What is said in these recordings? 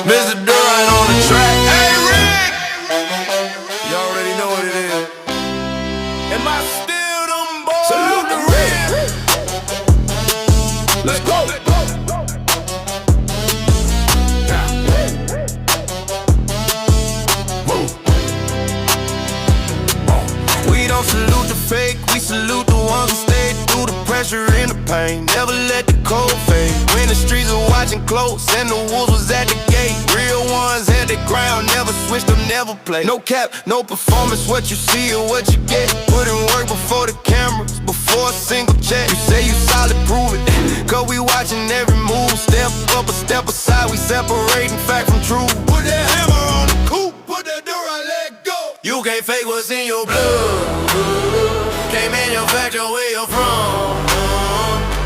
Mr. Durant on the track. Hey, Rick! You already know what it is. Am I still them boys? Salute the Rick! Let's go! We don't salute the fake, we salute the ones who stayed through the pressure and the pain. Never let the cold fade. When the streets were watching close and the wolves was at the gate. Real ones had the ground, never switched them, never played. No cap, no performance, what you see or what you get. Put in work before the cameras, before a single check. You say you solid, prove it, cause we watching every move. Step up or step aside, we separating fact from truth. Put that hammer on the coupe, put that door, I let go. You can't fake what's in your blood. Can't manufacture where you're from.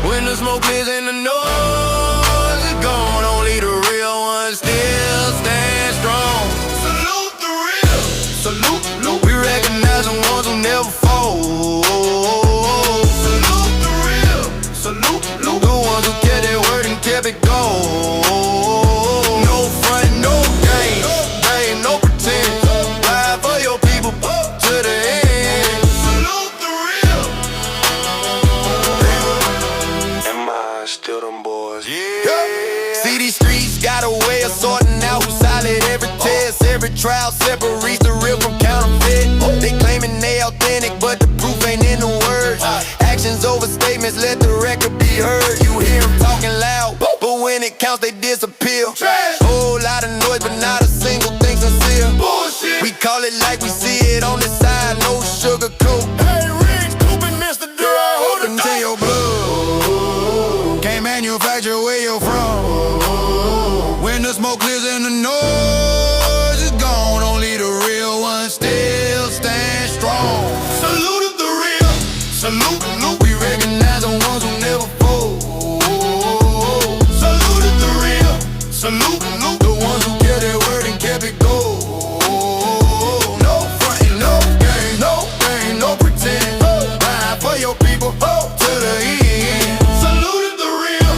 When the smoke clears and the noise is gone, only the real ones still stand strong. Salute the real. Salute, salute. We recognize the ones who never fall. Salute the real. Salute, salute. The ones who kept their word and kept it going. No front, no game. Game, no pretend. Ride for your people to the end. Salute the real. Am I still them boys? Yeah. See, these streets got a way of sorting out who's solid. Every test, every trial separates the real from counterfeit. They claiming they authentic, but the proof ain't in the words. Actions over statements, let the record be heard. You hear them talking loud, but when it counts, they disappear. Whole lot of noise, but not a single thing sincere. Bullshit. We call it like we see it on the side, no sugar coat. Hey, Riggs, Cooper, Mr. Durant, hold it to your blood. Can't manufacture where you're from. When the smoke clears and the noise is gone, only the real ones still stand strong. Salute the real. Salute, salute. We recognize the ones who never fold. Salute the real. Salute, salute. The ones who kept their word and kept it gold. No frontin', no game, no game, no pretend. Ride for your people to the end. Salute the real.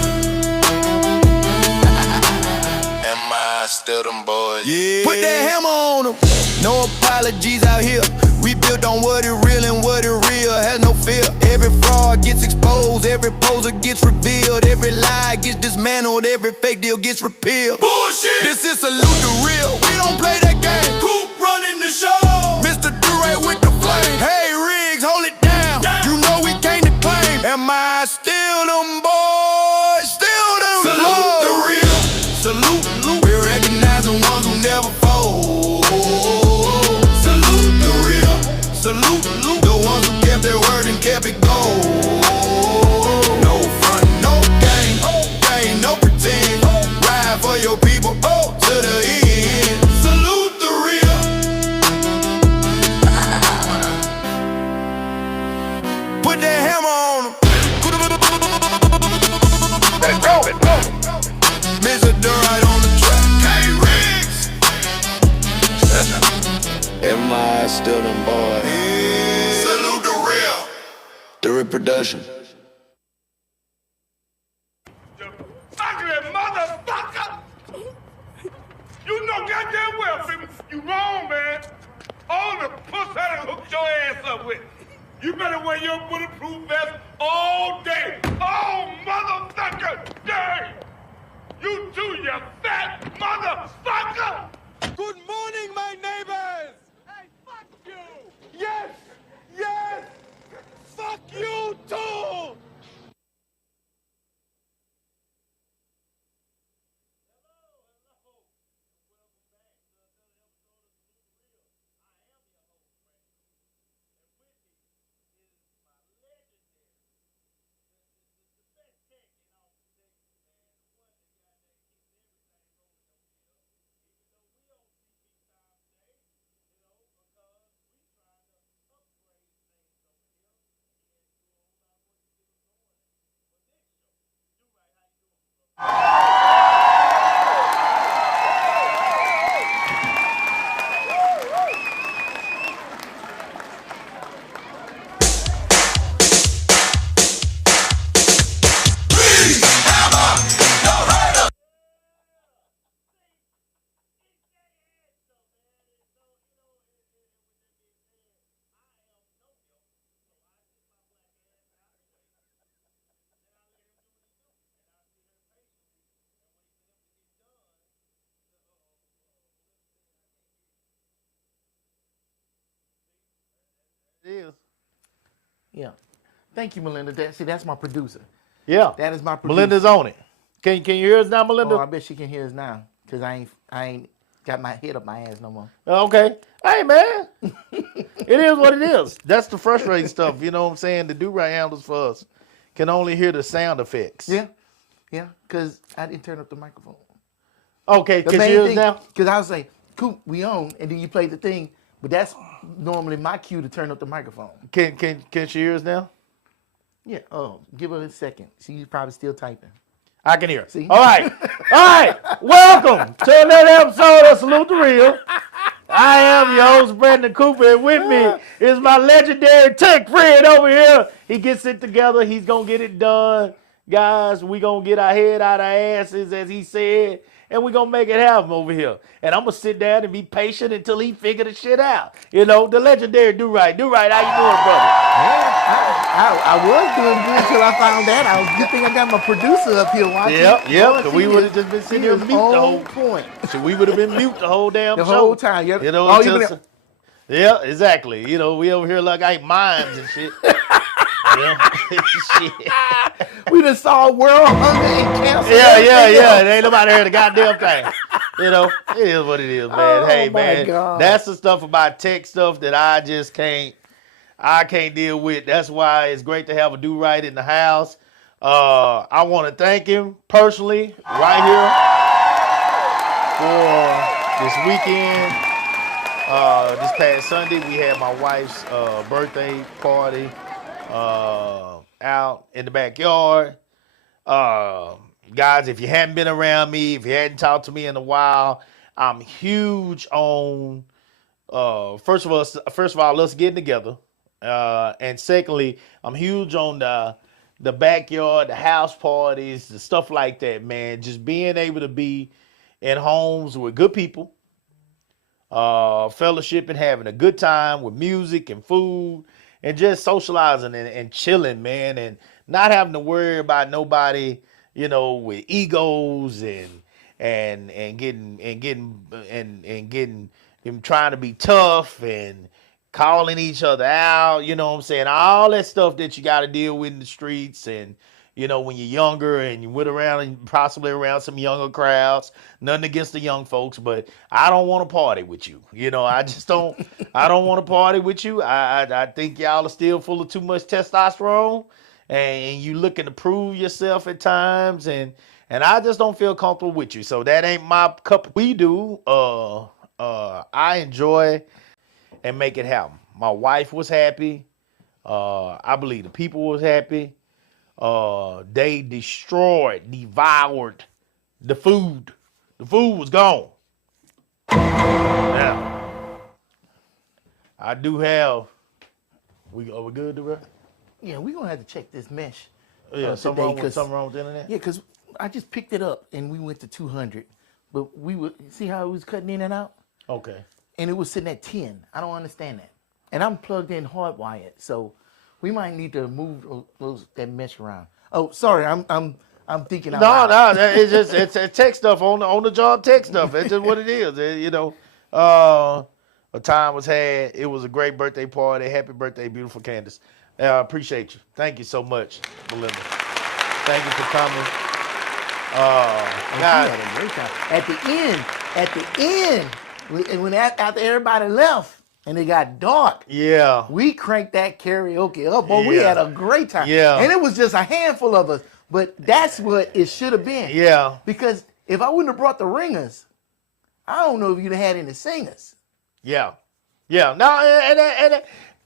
Am I still them boys? Yeah. Put that hammer on them. No apologies out here. We built on what is real and what is real has no fear. Every fraud gets exposed, every poser gets revealed, every lie gets dismantled, every fake deal gets repealed. Bullshit! This is salute the real. We don't play that game. Coop running the show. Mr. Durant with the flame. Hey Riggs, hold it down. You know we came to claim. Am I still them boys? Still them boys? Salute the real. Salute, salute. We recognize the ones who never fold. Salute the real. Salute, salute. The ones who kept their word and kept it gold. No front, no game, no pretend. Ride for your people to the end. Salute the real. Put that hammer on them. Let's go. Mr. Durant on the track. Hey, Riggs. Am I still them boys? Yeah. Salute the real. The reproduction. You ugly motherfucker! You know goddamn well, baby, you wrong, man. All the puss I done hooked your ass up with. You better wear your bulletproof vest all day. Oh, motherfucker! Dang! You too, you fat motherfucker! Good morning, my neighbors! Hey, fuck you! Yes! Yes! Fuck you too! Yeah. Thank you, Melinda. That's my producer. Yeah. That is my producer. Melinda's on it. Can you hear us now, Melinda? Oh, I bet she can hear us now. Because I ain't got my head up my ass no more. Okay. Hey, man. It is what it is. That's the frustrating stuff. You know what I'm saying? The do-right handlers for us can only hear the sound effects. Yeah. Yeah. Because I didn't turn up the microphone. Okay. The Can you main hear us thing, now? because I was like, cool, we on. And then you play the thing. But that's normally my cue to turn up the microphone. Can she hear us now? Yeah. Oh, give her a second. She's probably still typing. I can hear. See? All right. All right. Welcome to another episode of Salute the Real. I am your host, Brandon Cooper, and with me is my legendary tech friend over here. He gets it together. He's going to get it done. Guys, we going to get our head out our asses, as he said, and we going to make it happen over here. And I'm going to sit down and be patient until he figure the shit out. You know, the legendary Do-Right. Do-Right, how you doing, brother? I was doing good until I found that out. Good thing I got my producer up here watching. Yep. Because we would have just been sitting here mute the whole point. So we would have been mute the whole damn The show. whole time. Yep. You know, Oh, yeah, exactly. You know, we over here like mimes and shit. Yeah. Shit. We done saw world hunger and cancer. Yeah. There ain't nobody heard a goddamn thing. You know, it is what it is, man. Oh, hey, my man, God. that's the stuff about tech stuff that I just can't deal with. That's why it's great to have a Do-Right in the house. I want to thank him personally right here for this weekend. This past Sunday, we had my wife's birthday party out in the backyard. Guys, if you hadn't been around me, if you hadn't talked to me in a while, I'm huge on, first of all, us getting together. And secondly, I'm huge on the backyard, the house parties, the stuff like that, man. Just being able to be in homes with good people, fellowship and having a good time with music and food and just socializing and chilling, man, and not having to worry about nobody, you know, with egos and trying to be tough and calling each other out, you know what I'm saying? All that stuff that you got to deal with in the streets and, you know, when you're younger and you went around and possibly around some younger crowds. Nothing against the young folks, but I don't want to party with you. You know, I don't want to party with you. I think y'all are still full of too much testosterone and you looking to prove yourself at times and I just don't feel comfortable with you. So that ain't my cup. We do. I enjoy and make it happen. My wife was happy. I believe the people was happy. They devoured the food. The food was gone. Now, I do have. Are we good, bro? Yeah, we're going to have to check this mesh. Yeah, something wrong with the internet? Yeah, because I just picked it up and we went to 200. But we would see how it was cutting in and out? Okay. And it was sitting at 10. I don't understand that. And I'm plugged in hardwired, so we might need to move that mesh around. Oh, sorry, I'm thinking out loud. No, it's tech stuff on the job tech stuff. That's just what it is. You know, a time was had. It was a great birthday party. Happy birthday, beautiful Candace. I appreciate you. Thank you so much, Melinda. Thank you for coming. We had a great time. At the end, when after everybody left and it got dark, Yeah. we cranked that karaoke up. Boy, we had a great time. Yeah. And it was just a handful of us. But that's what it should have been. Yeah. Because if I wouldn't have brought the ringers, I don't know if you'd have had any singers. Yeah. Yeah. No,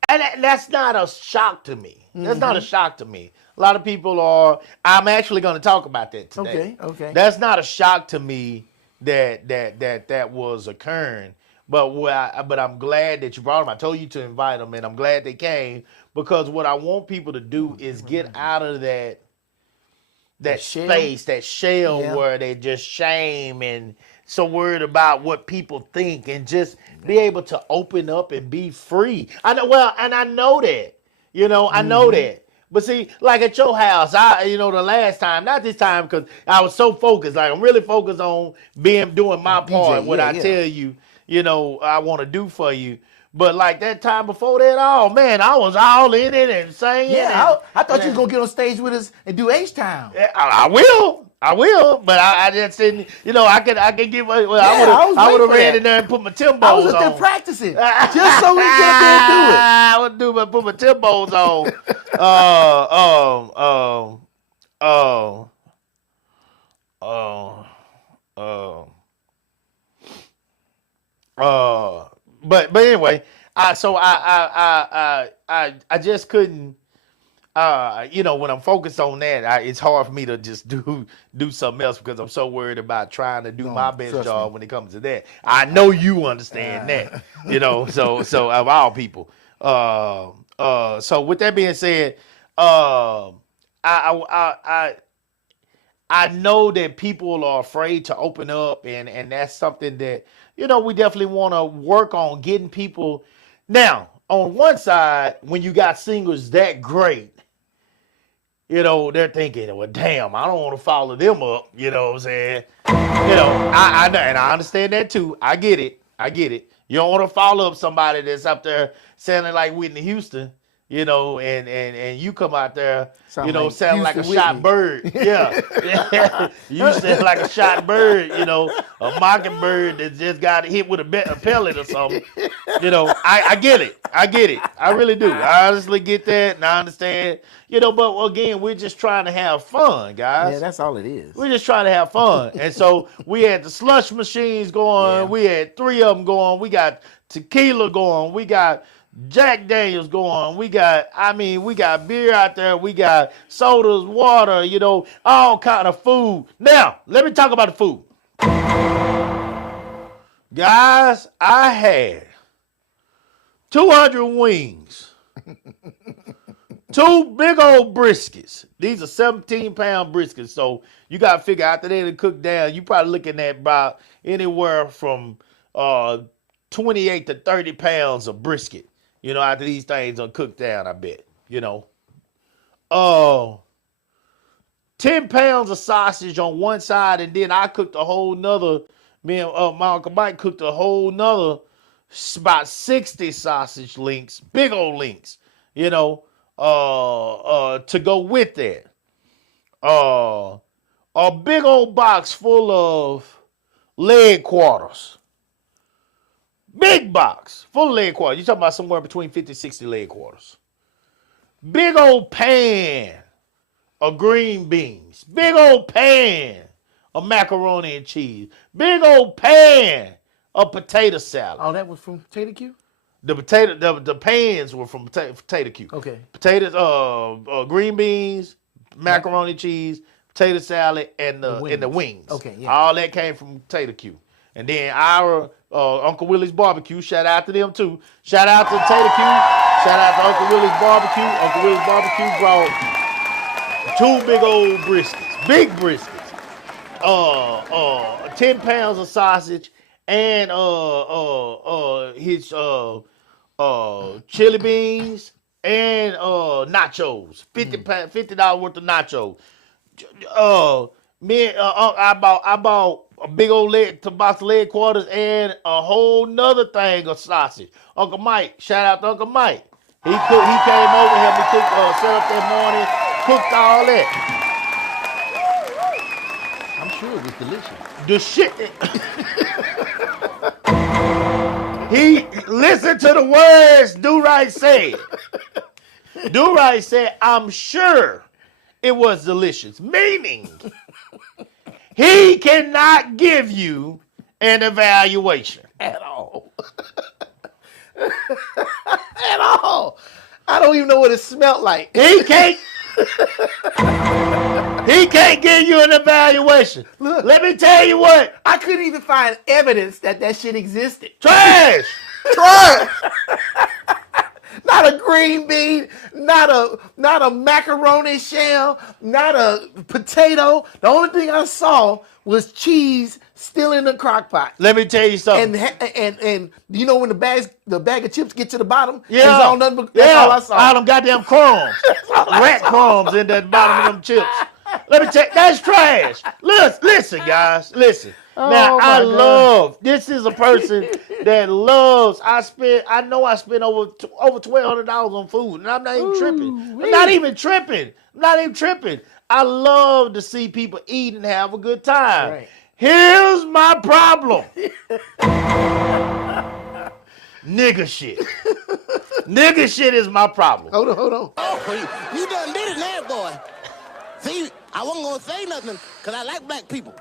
and that's not a shock to me. That's not a shock to me. A lot of people are. I'm actually going to talk about that today. Okay. That's not a shock to me that was occurring. But I'm glad that you brought them. I told you to invite them, and I'm glad they came because what I want people to do is get out of that space, that shell where they just shame and so worried about what people think and just be able to open up and be free. I know that. You know, I know that. But see, like at your house, the last time, not this time because I was so focused. Like I'm really focused on doing my part, I tell you, I want to do for you. But like that time before that, oh man, I was all in it and singing. Yeah, I thought you was gonna get on stage with us and do H-Town. I will, but I just didn't. You know, I can give. Well, Yeah, I would have waiting for ran that. in there and put my Timbos I was up there on. practicing just so we could get up there and do it. I would do, but put my Timbos on. But anyway, I just couldn't. You know, when I'm focused on that, it's hard for me to just do something else because I'm so worried about trying to do my best trust job me. when it comes to that. I know you understand that, you know. So of all people, so with that being said, I know that people are afraid to open up, and that's something that, you know, we definitely want to work on getting people. Now, on one side, when you got singers that great, you know, they're thinking, well, damn, I don't want to follow them up. You know what I'm saying? You know, I know, and I understand that too. I get it. You don't want to follow up somebody that's up there sounding like Whitney Houston, you know, and you come out there, Sound you know, like sounding like a Houston shot Whitney. bird. Yeah. You sound like a shot bird, you know, a mockingbird that just got hit with a pellet or something. You know, I get it. I really do. I honestly get that, and I understand. You know, but again, we're just trying to have fun, guys. Yeah, that's all it is. We're just trying to have fun. And so we had the slush machines going. Yeah. We had 3 of them going. We got tequila going. We got Jack Daniels going. We got beer out there. We got sodas, water, you know, all kind of food. Now, let me talk about the food. Guys, I had 200 wings. 2 big old briskets. These are 17-pound briskets. So you got to figure after they cook down, you probably looking at about anywhere from 28 to 30 pounds of brisket. You know, after these things are cooked down, I bet. You know. 10 pounds of sausage on one side, and then I cooked a whole nother, me and my Uncle Mike cooked a whole nother about 60 sausage links, big old links, you know, to go with that. A big old box full of leg quarters. Big box full of leg quarters. You're talking about somewhere between 50 and 60 leg quarters. Big old pan of green beans. Big old pan of macaroni and cheese. Big old pan of potato salad. Oh, that was from Potato Q? The pans were from Potato Q. Okay. Potatoes, green beans, macaroni cheese, potato salad, and the wings. Okay, yeah. All that came from Potato Q. And then our Uncle Willie's Barbecue, shout out to them too. Shout out to Potato Q. Shout out to Uncle Willie's Barbecue. Uncle Willie's Barbecue brought 2 big old briskets, big briskets. 10 pounds of sausage, and his chili beans and nachos. $50 worth of nachos. I bought a big old box of leg quarters and a whole nother thing of sausage. Uncle Mike, shout out to Uncle Mike. He came over, helped me cook, set up that morning, cooked all that. I'm sure it was delicious. The shit. He listened to the words Do-Right said. Do-Right said, I'm sure it was delicious. Meaning, he cannot give you an evaluation. At all. At all. I don't even know what it smelled like. He can't give you an evaluation. Look. Let me tell you what. I couldn't even find evidence that shit existed. Trash. Trash. Not a green bean, not a macaroni shell, not a potato. The only thing I saw was cheese still in the crock pot. Let me tell you something. And you know when the bag of chips get to the bottom, Yeah. it's all nothing but, that's all I saw. All them goddamn crumbs. Rat crumbs in the bottom of them chips. Let me tell you, that's trash. Listen, guys, listen. Now Oh I my God. love. This is a person that loves. I know I spent over $1,200 on food, and I'm not even tripping. I'm not even tripping. I'm not even tripping. I love to see people eat and have a good time. Right. Here's my problem. Nigga shit. Nigga shit is my problem. Hold on. Oh, you done did it now, boy. See, I wasn't gonna say nothing because I like black people.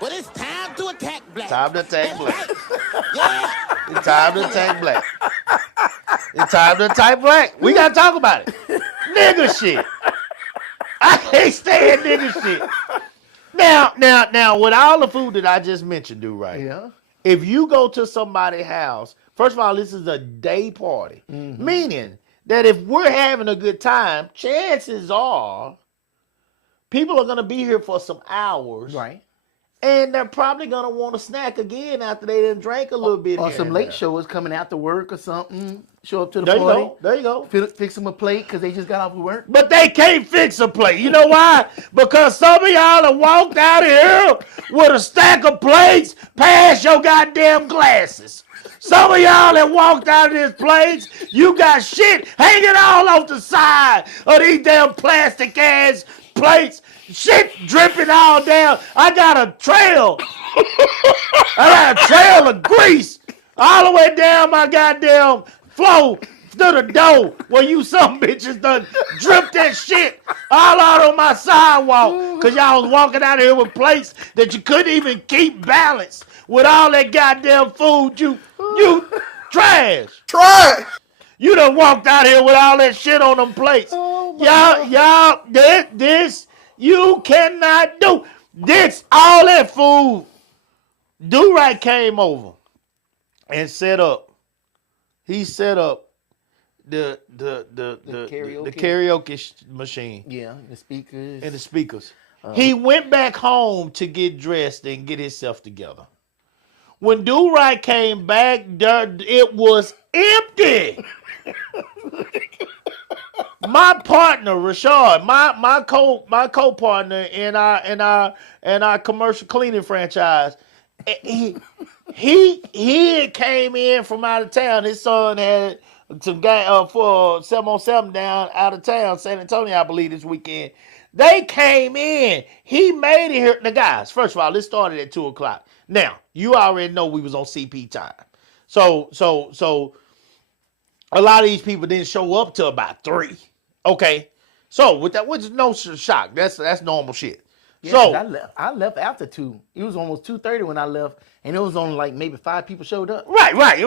But it's time to attack black. Time to attack That's black. right. Yeah. It's time to attack black. It's time to attack black. We gotta talk about it. Nigga shit. I can't stand nigga shit. Now, with all the food that I just mentioned, dude, right? Yeah. If you go to somebody's house, first of all, this is a day party. Meaning that if we're having a good time, chances are people are gonna be here for some hours. Right. And they're probably gonna want to snack again after they done drank a little bit. Or here some and late there. showers coming after work or something. Show up to the There you party. go. There you go. Fix them a plate because they just got off of work. But they can't fix a plate. You know why? Because some of y'all have walked out of here with a stack of plates past your goddamn glasses. Some of y'all that walked out of this place, you got shit hanging all off the side of these damn plastic ass plates. Shit dripping all down. I got a trail. I got a trail of grease all the way down my goddamn floor to the door where you some bitches done dripped that shit all out on my sidewalk because y'all was walking out of here with plates that you couldn't even keep balanced with all that goddamn food you trash. Try. You done walked out here with all that shit on them plates. Oh my y'all, this you cannot do. This, all that food. Do-Right came over and set up. He set up the karaoke machine Yeah, the speakers. and the speakers. He went back home to get dressed and get himself together. When Do-Right came back, it was empty. My partner, Rashard, my co-partner in our commercial cleaning franchise, he came in from out of town. His son had some guy for 7-on-7 down out of town, San Antonio, I believe, this weekend. They came in. He made it here. The guys, first of all, this started at 2:00. Now, you already know we was on CP time. So a lot of these people didn't show up till about 3. Okay. So with that, which is no shock. That's normal shit. Yeah, So 'cause I left after 2. It was almost 2:30 when I left, and it was only like maybe 5 people showed up. right. Yeah.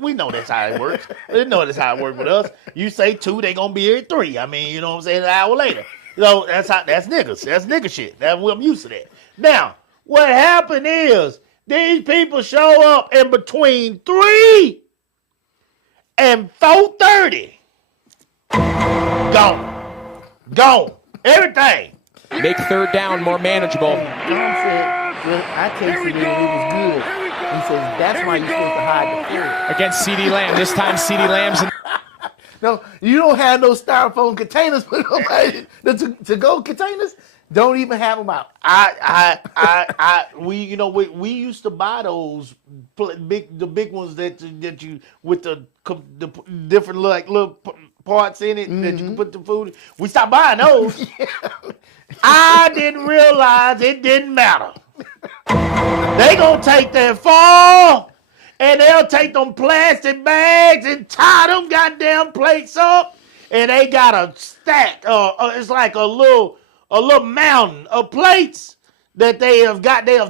We know that's how it works. We know that's how it works with us. You say 2, they gonna be here at 3. I mean, you know what I'm saying, an hour later. So that's niggas. That's nigga shit. I'm used to that. Now, what happened is these people show up in between 3 and 4:30. Gone. Everything. Make third down more manageable. John said, well, I tasted it and it was good. He says, that's why you're supposed to hide the food. Against CeeDee Lamb. This time CeeDee Lamb's in No, you don't have no styrofoam containers put up. The to-go containers, don't even have them out. We used to buy those the big ones that you with the different little parts in it that you can put the food. We stopped buying those. I didn't realize it didn't matter. They gonna take that fall and they'll take them plastic bags and tie them goddamn plates up, and they got a stack. It's like a little mountain of plates that they have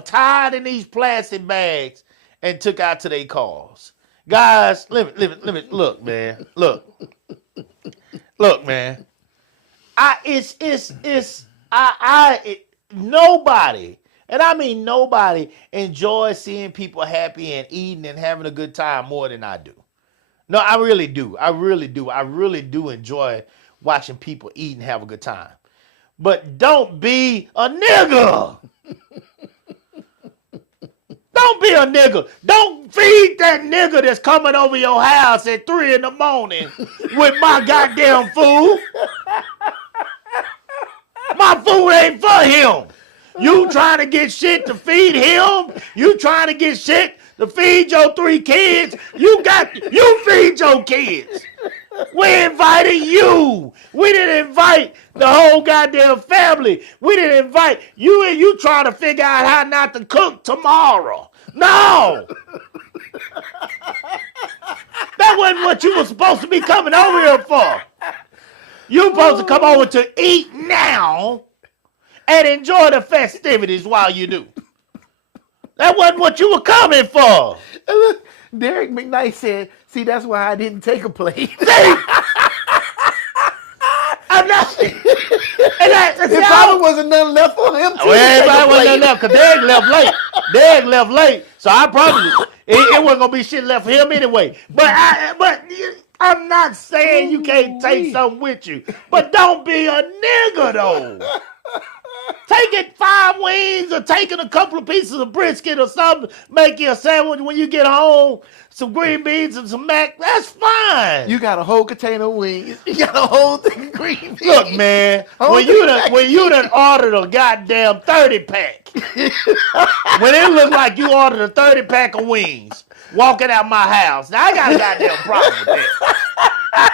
tied in these plastic bags and took out to their cars. Guys, let me look, man. Look, man. Nobody, and I mean nobody, enjoys seeing people happy and eating and having a good time more than I do. No, I really do. I really do enjoy watching people eat and have a good time. But don't be a nigga. Don't be a nigga. Don't feed that nigga that's coming over your house at 3 in the morning with my goddamn food. My food ain't for him. You trying to get shit to feed him? You trying to get shit to feed your 3 kids? You feed your kids. We invited you. We didn't invite the whole goddamn family. We didn't invite you, and you trying to figure out how not to cook tomorrow. No. That wasn't what you were supposed to be coming over here for. You supposed to come over to eat now and enjoy the festivities while you do. That wasn't what you were coming for. Derek McKnight said, see, that's why I didn't take a plate. I'm not. There probably wasn't nothing left for him to Everybody wasn't nothing left because Derek left late. Derek left late. So I probably, it wasn't going to be shit left for him anyway. But I'm not saying you can't take something with you. But don't be a nigga, though. Taking 5 wings or taking a couple of pieces of brisket or something, make you a sandwich when you get home, some green beans and some mac, that's fine. You got a whole container of wings. You got a whole thing of green beans. Look, man, when you done ordered a goddamn 30-pack, when it looked like you ordered a 30-pack of wings walking out my house, now I got a goddamn problem with that.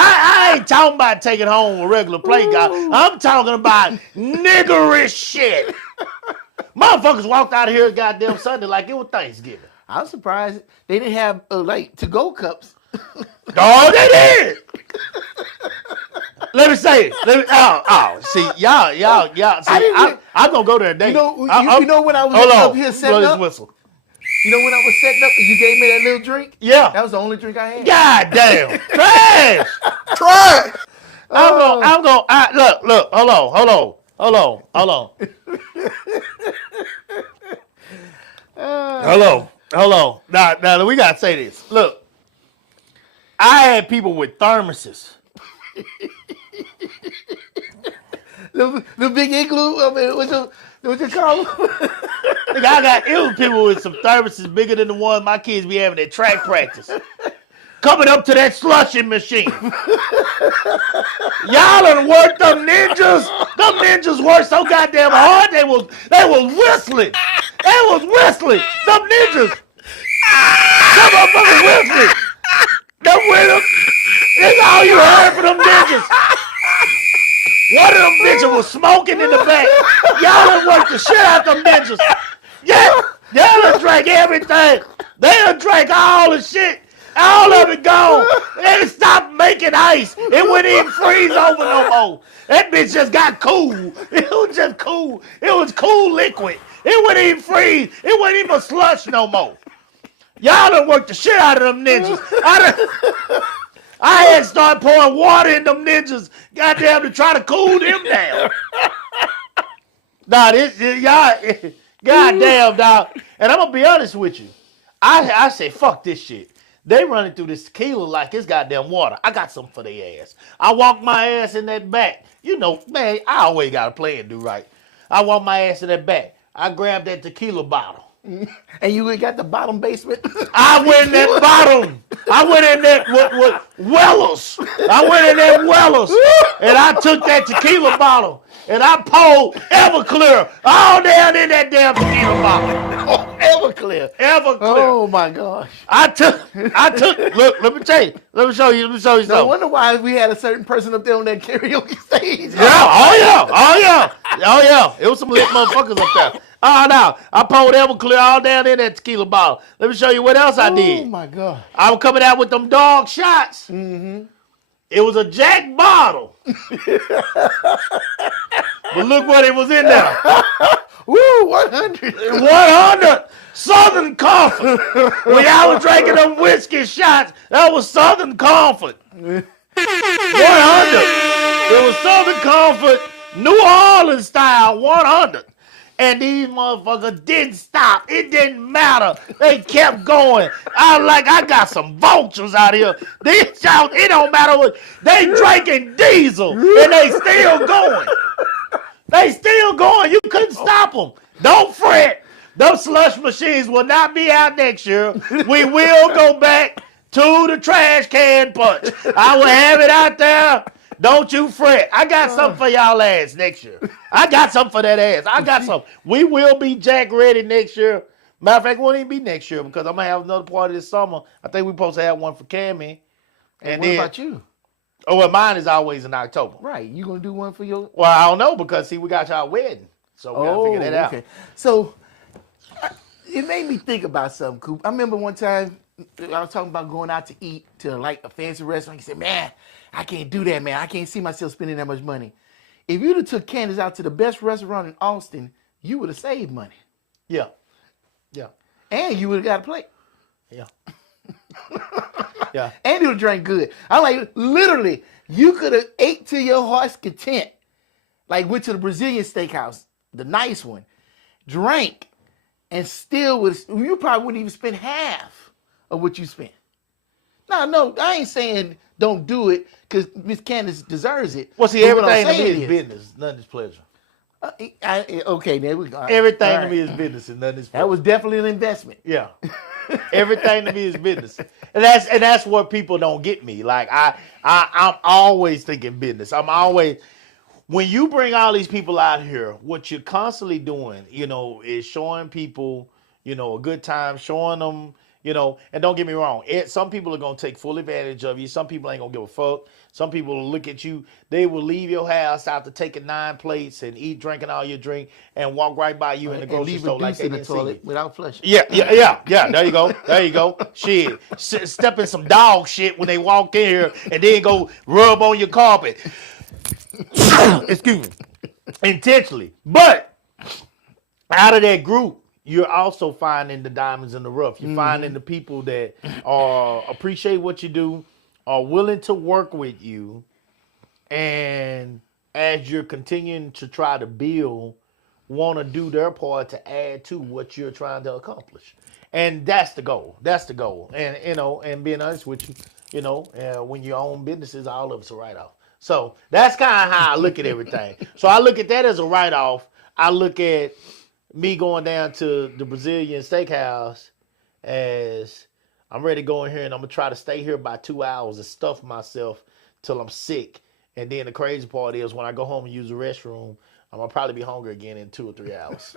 I ain't talking about taking home a regular plate, guy. I'm talking about niggerish shit. Motherfuckers walked out of here goddamn Sunday like it was Thanksgiving. I'm surprised they didn't have like to-go cups. Oh, they did. Let me say it. See, y'all. See, I'm gonna go there today. You know when I was up here setting up? Whistle. You know when I was setting up and you gave me that little drink? Yeah. That was the only drink I had. God damn. Trash. Try. I'm going, look, hold on. Hold on. Now, we got to say this. Look, I had people with thermoses. The big igloo, I mean, what you call them? It was people with some thermoses bigger than the one my kids be having at track practice. Coming up to that slushing machine. Y'all done worked them ninjas. Them ninjas worked so goddamn hard, they was whistling. They was whistling. Them ninjas. Some motherfuckers whistling. Them rhythm. That's all you heard from them ninjas. One of them bitches was smoking in the back. Y'all done worked the shit out them ninjas. Yeah, y'all done drank everything. They done drank all the shit. All of it gone. They stopped making ice. It wouldn't even freeze over no more. That bitch just got cool. It was just cool. It was cool liquid. It wouldn't even freeze. It wasn't even a slush no more. Y'all done worked the shit out of them ninjas. I had to start pouring water in them ninjas, goddamn, to try to cool them down. Nah, y'all, goddamn, dog. And I'm gonna be honest with you. I say, fuck this shit. They running through this tequila like it's goddamn water. I got something for their ass. I walk my ass in that back. You know, man, I always got a plan to do right. I walk my ass in that back. I grabbed that tequila bottle. And you got the bottom basement? I went in that bottom. I went in that with Wellers. I went in that Wellers. And I took that tequila bottle. And I poured Everclear all down in that damn tequila bottle. Oh, Everclear. Everclear. Oh my gosh. I took, look, let me tell you. Let me show you something. No wonder why we had a certain person up there on that karaoke stage. Yeah, oh yeah. It was some lit motherfuckers up there. Oh no, I poured Everclear all down in that tequila bottle. Let me show you what else I did. Oh my God. I was coming out with them dog shots. Mm-hmm. It was a Jack bottle. But look what it was in there. Woo, 100. 100 Southern Comfort. When y'all was drinking them whiskey shots, that was Southern Comfort. 100. It was Southern Comfort, New Orleans style, 100. And these motherfuckers didn't stop. It didn't matter. They kept going. I got some vultures out here. These y'all, it don't matter what. They drinking diesel and they still going. They still going. You couldn't stop them. Don't fret. Those slush machines will not be out next year. We will go back to the trash can punch. I will have it out there Don't you fret. I got something for y'all ass next year. I got something for that ass. I got something. We will be Jack ready next year. Matter of fact, it won't even be next year because I'm gonna have another party this summer. I think we're supposed to have one for Cammy. And what about you? Oh, well, mine is always in October. Right. You gonna do one for your? Well, I don't know because see, we got y'all wedding, so we gotta figure that out. Okay. So it made me think about something, Coop. I remember one time I was talking about going out to eat to like a fancy restaurant. He said, "Man, I can't do that, man. I can't see myself spending that much money." If you'd have took Candace out to the best restaurant in Austin, you would have saved money, Yeah, yeah, and you would have got a plate, yeah, yeah. and you would have drank good. I'm like, literally, you could have ate to your heart's content. Like went to the Brazilian steakhouse, the nice one, drank, and still you probably wouldn't even spend half of what you spent. No, I ain't saying don't do it because Miss Candace deserves it. Well, see, But what I'm everything to me saying is business, nothing is pleasure. Okay, there we go. Everything All to me right. is business and nothing is pleasure. That was definitely an investment. Yeah. Everything to me is business. And that's what people don't get me. Like I'm always thinking business. I'm always when you bring all these people out here, what you're constantly doing, is showing people, a good time, showing them, and don't get me wrong, some people are gonna take full advantage of you. Some people ain't gonna give a fuck. Some people will look at you, they will leave your house after taking 9 plates and drinking all your drink and walk right by you in the And grocery leave store a like deuce they in the didn't see you. toilet without flushing. Yeah. There you go. Shit. Step in some dog shit when they walk in here and then go rub on your carpet. Excuse me. Intentionally. But out of that group, you're also finding the diamonds in the rough. You're finding the people that appreciate what you do, are willing to work with you, and as you're continuing to try to build, want to do their part to add to what you're trying to accomplish. And that's the goal. That's the goal. And, and being honest with you, when you own businesses, all of it's a write-off. So that's kind of how I look at everything. So I look at that as a write-off. I look at me going down to the Brazilian steakhouse as I'm ready to go in here and I'm going to try to stay here about 2 hours and stuff myself till I'm sick. And then the crazy part is when I go home and use the restroom, I'm going to probably be hungry again in 2 or 3 hours.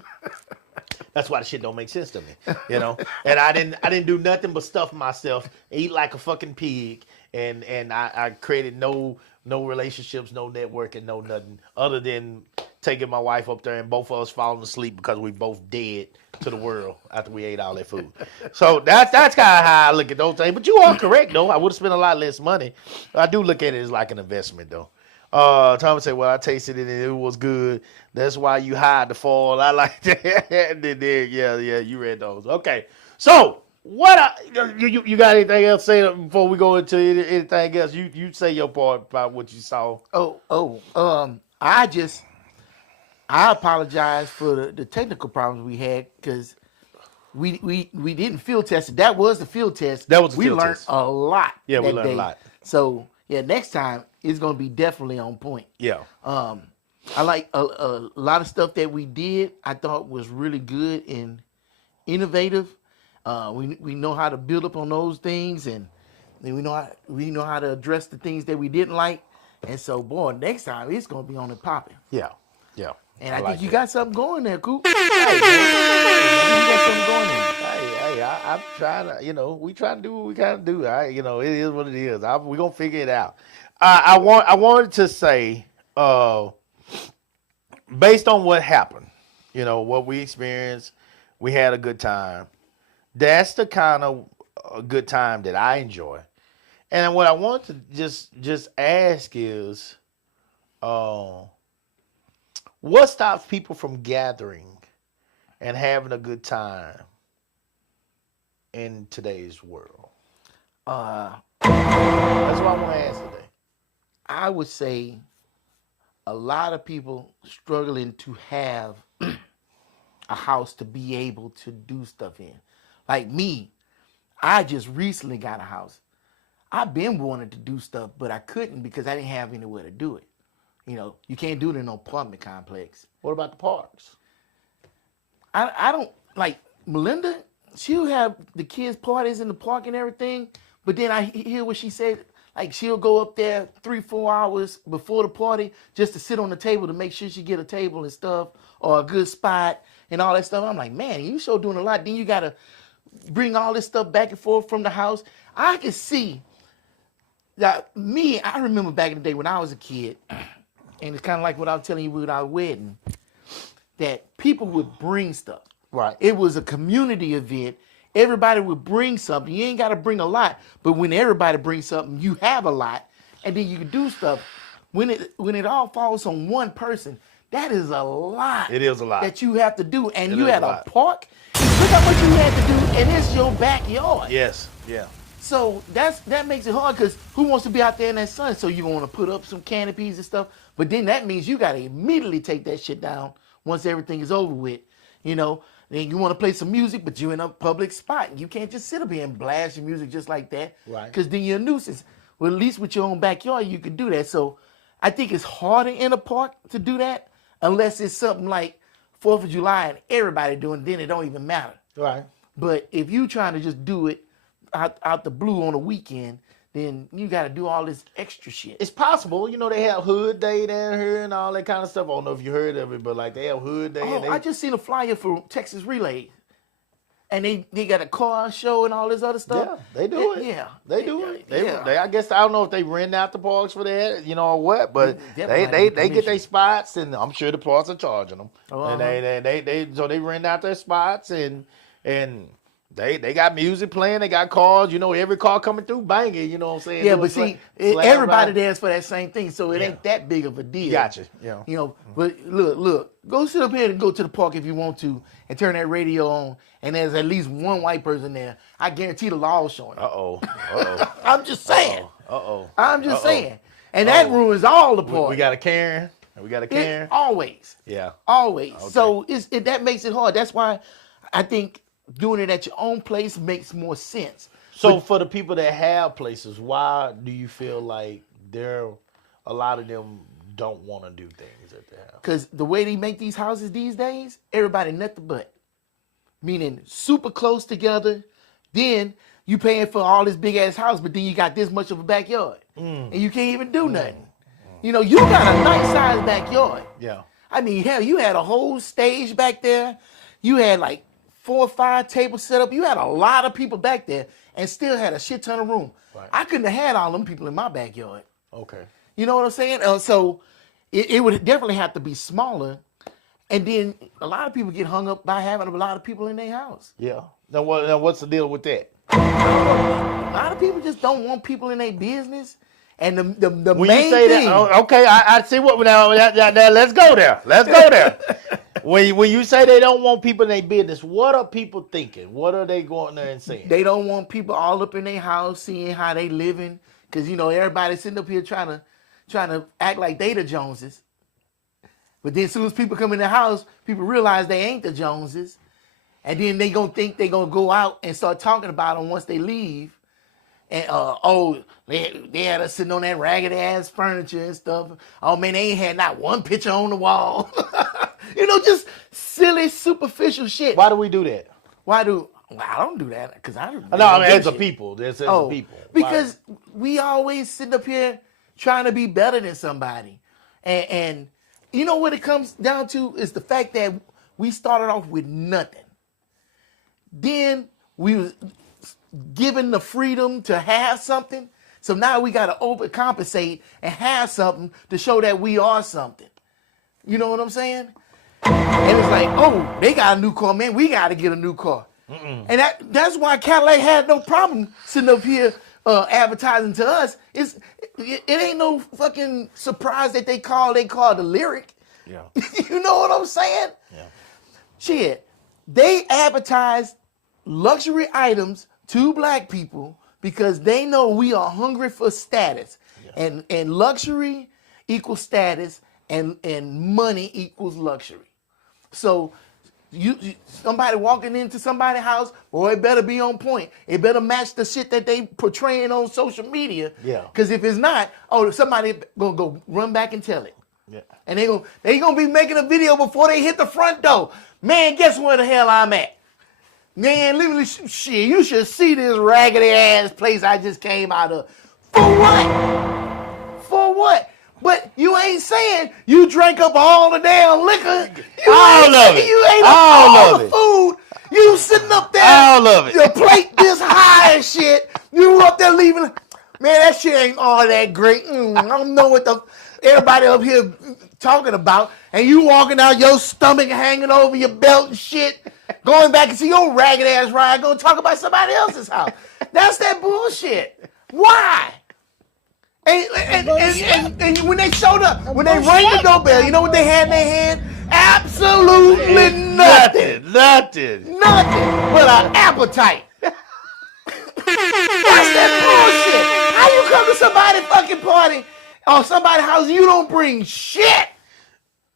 That's why the shit don't make sense to me, And I didn't do nothing but stuff myself, eat like a fucking pig, and I created no relationships, no networking, no nothing other than taking my wife up there and both of us falling asleep because we both dead to the world after we ate all that food. So that's kind of how I look at those things. But you are correct though. I would have spent a lot less money. I do look at it as like an investment though. Thomas said, "Well, I tasted it and it was good. That's why you hide the fall." I like that. And then, yeah, you read those. Okay, so what? You got anything else to say before we go into anything else? You say your part about what you saw. I apologize for the technical problems we had because we didn't field test it. That was the field test. That was the we field learned test. a lot. Yeah, we that learned day. a lot. So yeah, next time it's gonna be definitely on point. Yeah. I like a lot of stuff that we did. I thought was really good and innovative. We know how to build up on those things, and we know how to address the things that we didn't like. And so, boy, next time it's gonna be on and popping. Yeah. And I like think you it. got something going there, Coop. You got something going there. Hey, I'm trying to, we trying to do what we gotta do. It is what it is. We're gonna figure it out. I wanted to say, based on what happened, what we experienced, we had a good time. That's the kind of a good time that I enjoy. And what I want to just ask is, what stops people from gathering and having a good time in today's world? That's what I want to ask today. I would say a lot of people struggling to have a house to be able to do stuff in. Like me, I just recently got a house. I've been wanting to do stuff, but I couldn't because I didn't have anywhere to do it. You can't do it in an apartment complex. What about the parks? I don't like Melinda. She'll have the kids' parties in the park and everything, but then I hear what she said. Like she'll go up there 3-4 hours before the party just to sit on the table to make sure she get a table and stuff or a good spot and all that stuff. I'm like, man, you sure doing a lot. Then you gotta bring all this stuff back and forth from the house. I can see that I remember back in the day when I was a kid, and it's kind of like what I was telling you with our wedding, that people would bring stuff. Right. It was a community event. Everybody would bring something. You ain't got to bring a lot, but when everybody brings something, you have a lot, and then you can do stuff. When it all falls on one person, that is a lot. It is a lot. that you have to do, and It you is had a a lot. park. Look at what you had to do, and it's your backyard. Yes. Yeah. So that makes it hard because who wants to be out there in that sun? So you want to put up some canopies and stuff, but then that means you got to immediately take that shit down once everything is over with. You know, then you want to play some music, but you're in a public spot. You can't just sit up here and blast your music just like that. Right. Because then you're a nuisance. Well, at least with your own backyard, you can do that. So I think it's harder in a park to do that unless it's something like 4th of July and everybody doing it, then it don't even matter. Right. But if you trying to just do it out the blue on a weekend, then you got to do all this extra shit. It's possible. You know, they have Hood Day down here and all that kind of stuff. I don't know if you heard of it, but like they have Hood Day. and I just seen a flyer for Texas Relay. And they got a car show and all this other stuff. Yeah, they do it. Yeah. They do it. Yeah. They, I guess I don't know if they rent out the parks for that, you know, or what, but Definitely they have get permission. their spots, and I'm sure the parks are charging them. Uh-huh. And they rent out their spots, and they got music playing, they got cars, you know, every car coming through banging, you know what I'm saying? Yeah, Doing but see, slap everybody ride. there's for that same thing, so it ain't that big of a deal. Gotcha. Yeah. You know, but look, go sit up here and go to the park if you want to, and turn that radio on, and there's at least one white person there. I guarantee the law's showing up. Uh-oh. I'm just saying. Uh-oh. I'm just saying. And that ruins all the party. We got a Karen. We got a Karen. Always. Yeah. Always. So that makes it hard. That's why I think doing it at your own place makes more sense. So for the people that have places, why do you feel like a lot of them don't want to do things at their house? Because the way they make these houses these days, everybody nut the butt. Meaning super close together. Then you paying for all this big ass house, but then you got this much of a backyard. And you can't even do nothing. You know, you got a nice sized backyard. Yeah. I mean, hell, you had a whole stage back there. You had like 4 or 5 tables set up. You had a lot of people back there and still had a shit ton of room. Right. I couldn't have had all them people in my backyard. Okay. You know what I'm saying? So it would definitely have to be smaller. And then a lot of people get hung up by having a lot of people in their house. Yeah. Now what's the deal with that? A lot of people just don't want people in their business. And the When main you say thing, that, okay, I see what now. Let's go there. Let's go there. When you say they don't want people in their business, what are people thinking? What are they going there and saying? they don't want people all up in their house seeing how they living. Because, you know, everybody's sitting up here trying to act like they the Joneses. But then as soon as people come in the house, people realize they ain't the Joneses. And then they gonna think they gonna go out and start talking about them once they leave. And they had us sitting on that ragged ass furniture and stuff. Oh man, they ain't had not one picture on the wall. You know, just silly, superficial shit. Why do we do that? I don't do that because I don't. No, I mean, as a shit. people. As a people. Why? Because we always sit up here trying to be better than somebody. And you know what it comes down to is the fact that we started off with nothing. Then we was given the freedom to have something. So now we got to overcompensate and have something to show that we are something. You know what I'm saying? And it's like, oh, they got a new car, man. We got to get a new car. And that's why Cadillac had no problem sitting up here advertising to us. It ain't no fucking surprise that they call the Lyric. Yeah. You know what I'm saying? Yeah. Shit. They advertise luxury items to black people because they know we are hungry for status. Yeah. And luxury equals status and money equals luxury. So somebody walking into somebody's house, boy, it better be on point. It better match the shit that they portraying on social media. Yeah. Because if it's not, somebody gonna go run back and tell it. Yeah. And they gonna be making a video before they hit the front door. Man, guess where the hell I'm at? Man, literally, shit, you should see this raggedy ass place I just came out of. For what? For what? But you ain't saying you drank up all the damn liquor. You All ain't of saying it. You ate All up all of the it. food. You sitting up there. All of it. Your plate this high and shit. You up there leaving. Man, that shit ain't all that great. I don't know what everybody up here talking about. And you walking out, your stomach hanging over your belt and shit. Going back and see your ragged ass ride. Going to talk about somebody else's house. That's that bullshit. Why? And when they showed up, when they rang the doorbell, you know what they had in their hand? Absolutely nothing. Nothing. Nothing but an appetite. That's that bullshit. How you come to somebody's fucking party or somebody's house and you don't bring shit?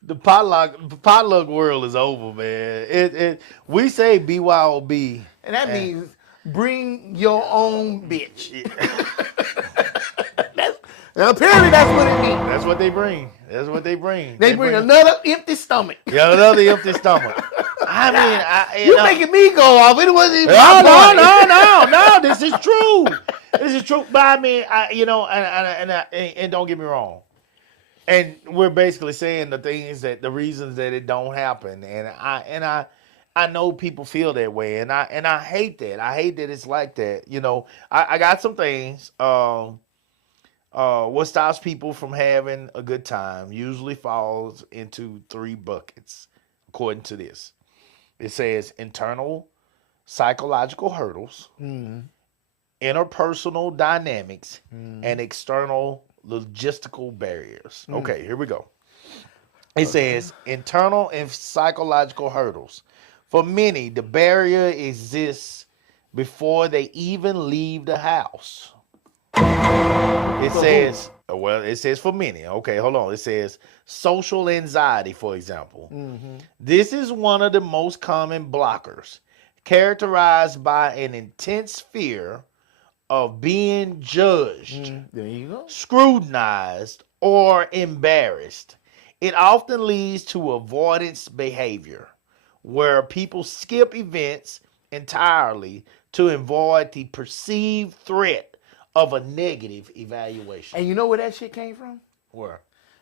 The potluck world is over, man. We say BYOB. And that means bring your own bitch. Apparently that's what it means. That's what they bring. That's what they bring. They bring another empty stomach. Yeah, another empty stomach. I mean, You making me go off. It wasn't even my party. No. This is true. This is true. But I mean, and don't get me wrong. And we're basically saying the reasons that it don't happen. And I know people feel that way, and I hate that. I hate that it's like that. You know, I got some things. What stops people from having a good time usually falls into 3 buckets, according to this. It says internal psychological hurdles, interpersonal dynamics, and external logistical barriers. Okay, here we go. It says internal and psychological hurdles. For many, the barrier exists before they even leave the house. It says for many. Okay, hold on. It says social anxiety, for example. This is one of the most common blockers, characterized by an intense fear of being judged, There you go. scrutinized, or embarrassed. It often leads to avoidance behavior, where people skip events entirely to avoid the perceived threat of a negative evaluation. And you know where that shit came from? Where?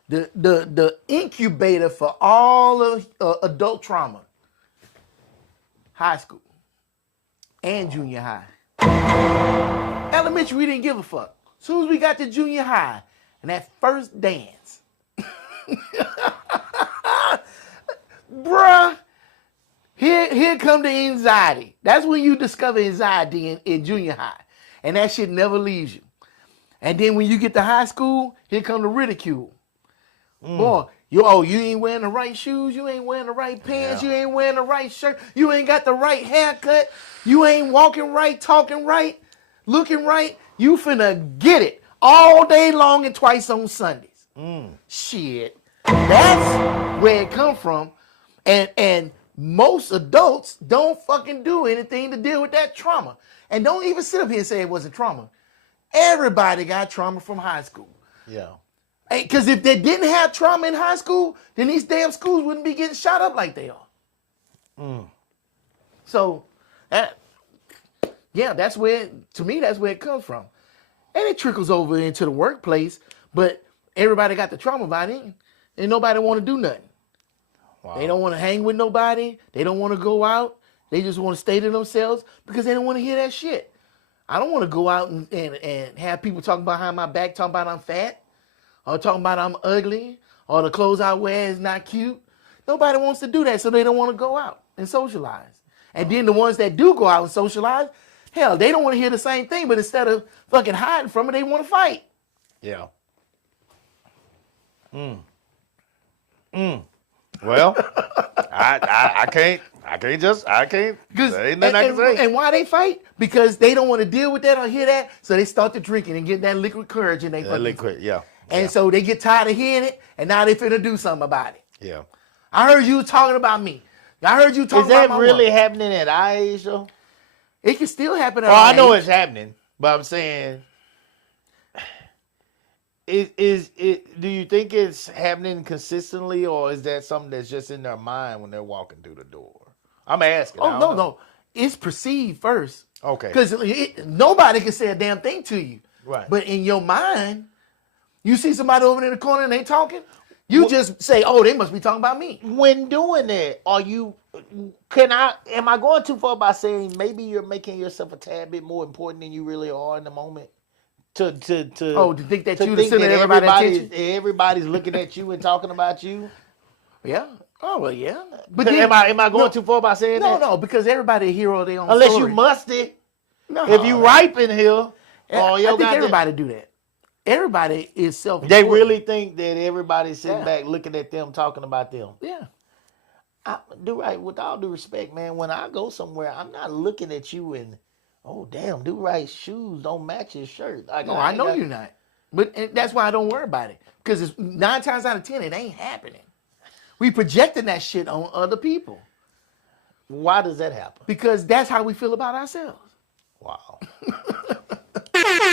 The incubator for all of adult trauma. High school and junior high. Elementary, we didn't give a fuck. As soon as we got to junior high and that first dance, bruh, here come the anxiety. That's when you discover anxiety in junior high. And that shit never leaves you. And then when you get to high school, here come the ridicule. Boy, you ain't wearing the right shoes, you ain't wearing the right pants, you ain't wearing the right shirt, you ain't got the right haircut, you ain't walking right, talking right, looking right. You finna get it all day long and twice on Sundays. Shit. That's where it come from. And most adults don't fucking do anything to deal with that trauma. And don't even sit up here and say it wasn't trauma. Everybody got trauma from high school. Yeah. Because if they didn't have trauma in high school, then these damn schools wouldn't be getting shot up like they are. So, that's where, to me, that's where it comes from. And it trickles over into the workplace, but everybody got the trauma by it, and nobody want to do nothing. Wow. They don't want to hang with nobody. They don't want to go out. They just want to stay to themselves because they don't want to hear that shit. I don't want to go out and have people talking behind my back, talking about I'm fat, or talking about I'm ugly, or the clothes I wear is not cute. Nobody wants to do that, so they don't want to go out and socialize. And then the ones that do go out and socialize, hell, they don't want to hear the same thing, but instead of fucking hiding from it, they want to fight. Yeah. Well, I can't there ain't nothing I can say. And why they fight? Because they don't want to deal with that or hear that, so they start to drinking and get that liquid courage and they fucking liquid, yeah. And so they get tired of hearing it, and now they finna do something about it. Yeah. I heard you talking about me. I heard you talking about my Is that really woman. happening at our age, though? It can still happen at Oh, our I know age. it's happening, but I'm saying, is it? Do you think it's happening consistently, or is that something that's just in their mind when they're walking through the door? I'm asking. I Oh, don't no, know. no. It's perceived first. Okay. Because nobody can say a damn thing to you. Right. But in your mind, you see somebody over in the corner and they talking, you just say, "Oh, they must be talking about me." When doing that, am I going too far by saying maybe you're making yourself a tad bit more important than you really are in the moment? To think that you the center of everybody's attention? Everybody's looking at you and talking about you. Yeah. Oh well, yeah. But am I going too far by saying that? No, because everybody a hero of their own Unless story. you musty. No, If you ripe in here, I think everybody do that. Everybody is self. They really think that everybody's sitting back looking at them talking about them. Yeah. Do right. With all due respect, man, when I go somewhere, I'm not looking at you and, oh damn, do right shoes don't match his shirt. Like, No, I know you're not. But that's why I don't worry about it. Because 9 times out of 10, it ain't happening. We projecting that shit on other people. Why does that happen? Because that's how we feel about ourselves. Wow. That's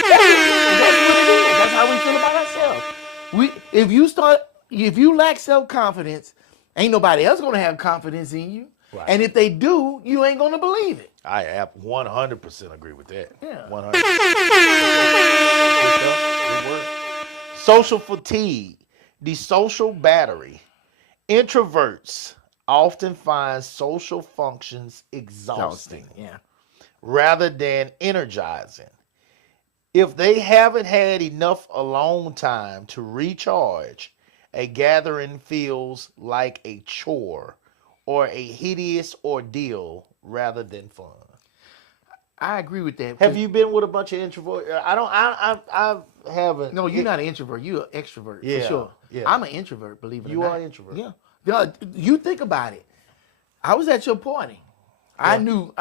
how we feel about ourselves. If you lack self-confidence, ain't nobody else gonna have confidence in you. Right. And if they do, you ain't gonna believe it. I 100% agree with that. Yeah. 100%. Social fatigue, the social battery. Introverts often find social functions exhausting. Yeah. Rather than energizing. If they haven't had enough alone time to recharge, a gathering feels like a chore or a hideous ordeal rather than fun. I agree with that. Have you been with a bunch of introverts? I haven't. No, you're not an introvert. You're an extrovert, Yeah, for sure. yeah. I'm an introvert, believe it or You not. are an introvert. Yeah. You think about it. I was at your party. I knew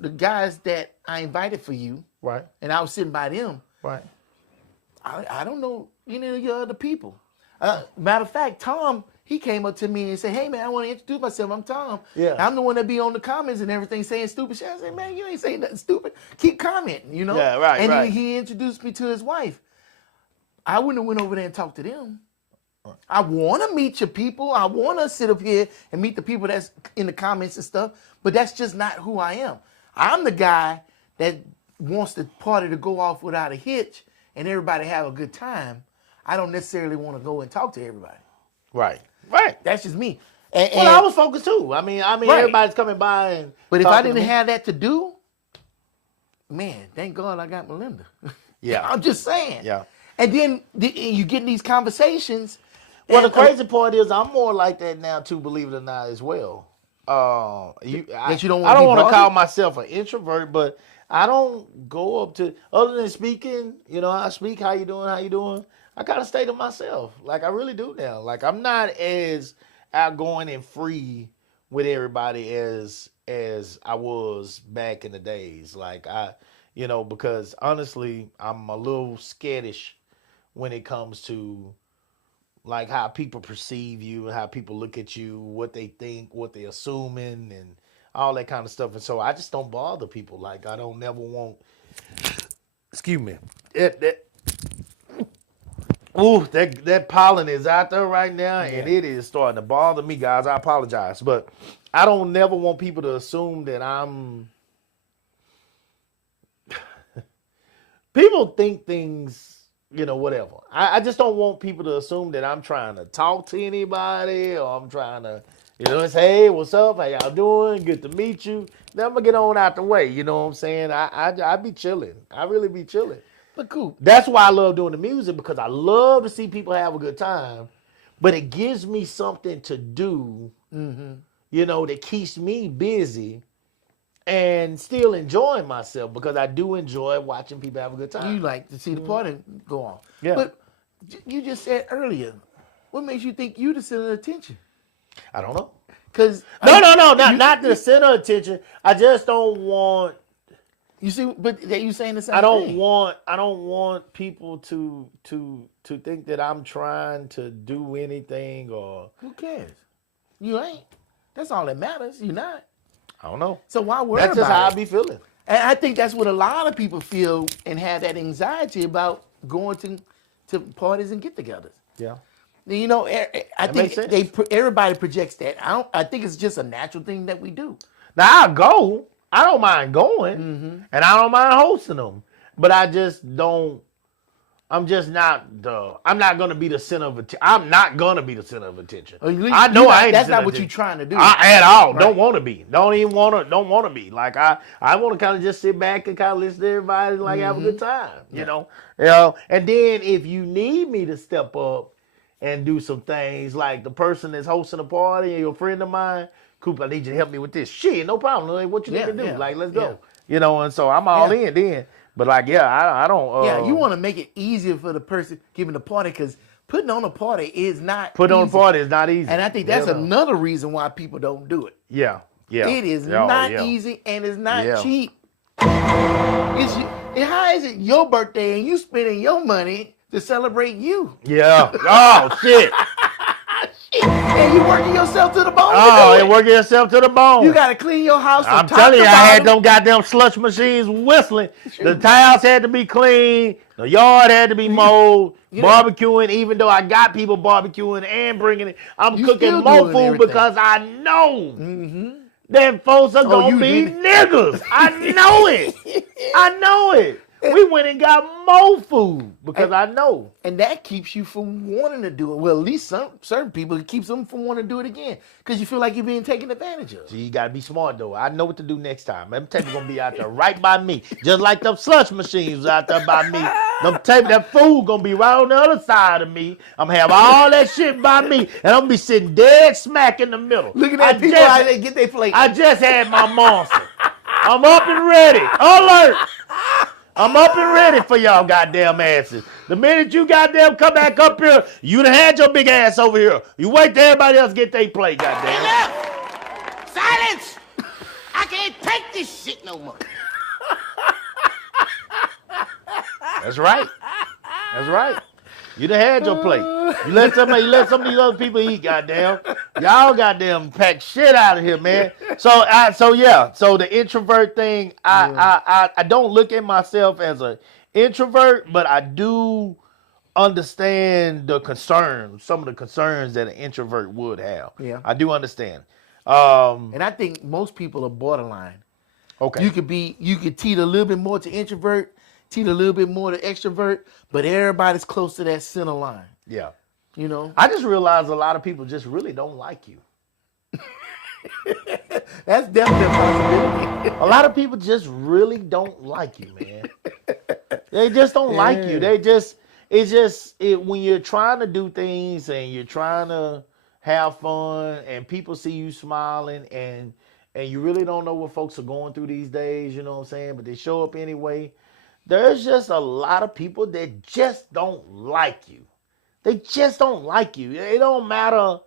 the guys that I invited for you, Right. and I was sitting by them. Right. I don't know any of your other people. Matter of fact, Tom, he came up to me and said, "Hey man, I want to introduce myself. I'm Tom. Yeah. I'm the one that be on the comments and everything saying stupid shit." I said, "Man, you ain't saying nothing stupid. Keep commenting, you know." Yeah, right, and right. he introduced me to his wife. I wouldn't have went over there and talked to them. I want to meet your people. I want to sit up here and meet the people that's in the comments and stuff. But that's just not who I am. I'm the guy that wants the party to go off without a hitch and everybody have a good time. I don't necessarily want to go and talk to everybody. Right. Right. That's just me. And I was focused too. I mean, Right. everybody's coming by and. But if I talking to didn't me. have that to do, man, thank God I got Melinda. Yeah. I'm just saying. Yeah. And then you get in these conversations. Well, the and, crazy part is I'm more like that now too, believe it or not, as well. you don't I wanna don't be want to bothered? call myself an introvert, but I don't go up to, other than speaking, I speak, how you doing? I kind of stay to myself. Like I really do now. Like I'm not as outgoing and free with everybody as I was back in the days. Like because honestly, I'm a little skittish when it comes to like how people perceive you and how people look at you, what they think, what they're assuming, and all that kind of stuff. And so I just don't bother people. Like I don't never want. Excuse me. That pollen is out there right now, and it is starting to bother me, guys. I apologize, but I don't never want people to assume that I'm. People think things. Whatever. I just don't want people to assume that I'm trying to talk to anybody or I'm trying to, say, hey, what's up? How y'all doing? Good to meet you. Then I'm going to get on out the way. You know what I'm saying? I be chilling. I really be chilling. But cool. That's why I love doing the music, because I love to see people have a good time, but it gives me something to do, that keeps me busy and still enjoying myself, because I do enjoy watching people have a good time. You like to see the party go on. Yeah. But you just said earlier, what makes you think you the center of attention? I don't know. Because not the center of attention. I just don't want. You see, but you saying the same I don't thing. want people to think that I'm trying to do anything or. Who cares? You ain't. That's all that matters. You're not. I don't know. So why worry That's just about how it? I be feeling. And I think that's what a lot of people feel and have that anxiety about going to parties and get-togethers. Yeah. I makes think sense. everybody projects that. I think it's just a natural thing that we do. Now I'll go. I don't mind going, and I don't mind hosting them. but I just don't. I'm just not the. I'm not gonna be the center of attention. I'm not gonna be the center of attention. At least I know I ain't. That's the center not what of you're attention. trying to do. At all. Right. Don't want to be. Don't even want to. Don't want to be. Like I want to kind of just sit back and kind of listen to everybody, like have a good time. You know. And then if you need me to step up and do some things, like the person that's hosting a party and you're a friend of mine, Coop, I need you to help me with this. Shit, no problem. Like, what you need to do? Yeah. Like, let's go. You know. And so I'm all in then. But like, I don't. Yeah, you want to make it easier for the person giving the party because putting on a party is not Put on a easy. party is not easy. And I think that's Hell no. another reason why people don't do it. Yeah. It is not easy and it's not cheap. How is it your birthday and you spending your money to celebrate you? Yeah. Oh shit. And you working yourself to the bone. Oh, and working yourself to the bone. You got to clean your house from I'm top telling to you, I had bottom. them goddamn slush machines whistling. The tiles had to be clean. The yard had to be mowed. You know- Barbecuing, even though I got people barbecuing and bringing it. I'm You cooking still more doing food everything. because I know that folks are going you to be did it. niggas. I know it. I know it. We went and got more food because I know. And that keeps you from wanting to do it. Well, at least certain people, it keeps them from wanting to do it again because you feel like you're being taken advantage of. So you gotta be smart though. I know what to do next time. Them tape gonna be out there right by me, just like them slush machines out there by me. Them tape, that food gonna be right on the other side of me. I'm gonna have all that shit by me, and I'm gonna be sitting dead smack in the middle. Looking at people how they get their plate. I just had my monster. I'm up and ready. Alert. I'm up and ready for y'all goddamn asses. The minute you goddamn come back up here, you done had your big ass over here. You wait till everybody else get their plate, goddamn. Enough! Silence! I can't take this shit no more. That's right. That's right. You done had your plate. You let some of these other people eat, goddamn. Y'all goddamn pack shit out of here, man. So the introvert thing, I don't look at myself as an introvert, but I do understand the concerns, some of the concerns that an introvert would have. Yeah. I do understand. And I think most people are borderline. Okay. You could teeter a little bit more to introvert, teeter a little bit more to extrovert, but everybody's close to that center line. Yeah. You know? I just realized a lot of people just really don't like you. That's definitely a possibility. A lot of people just really don't like you, man. They just don't like you. When you're trying to do things and you're trying to have fun and people see you smiling and you really don't know what folks are going through these days, you know what I'm saying? But they show up anyway. There's just a lot of people that just don't like you. They just don't like you. It don't matter.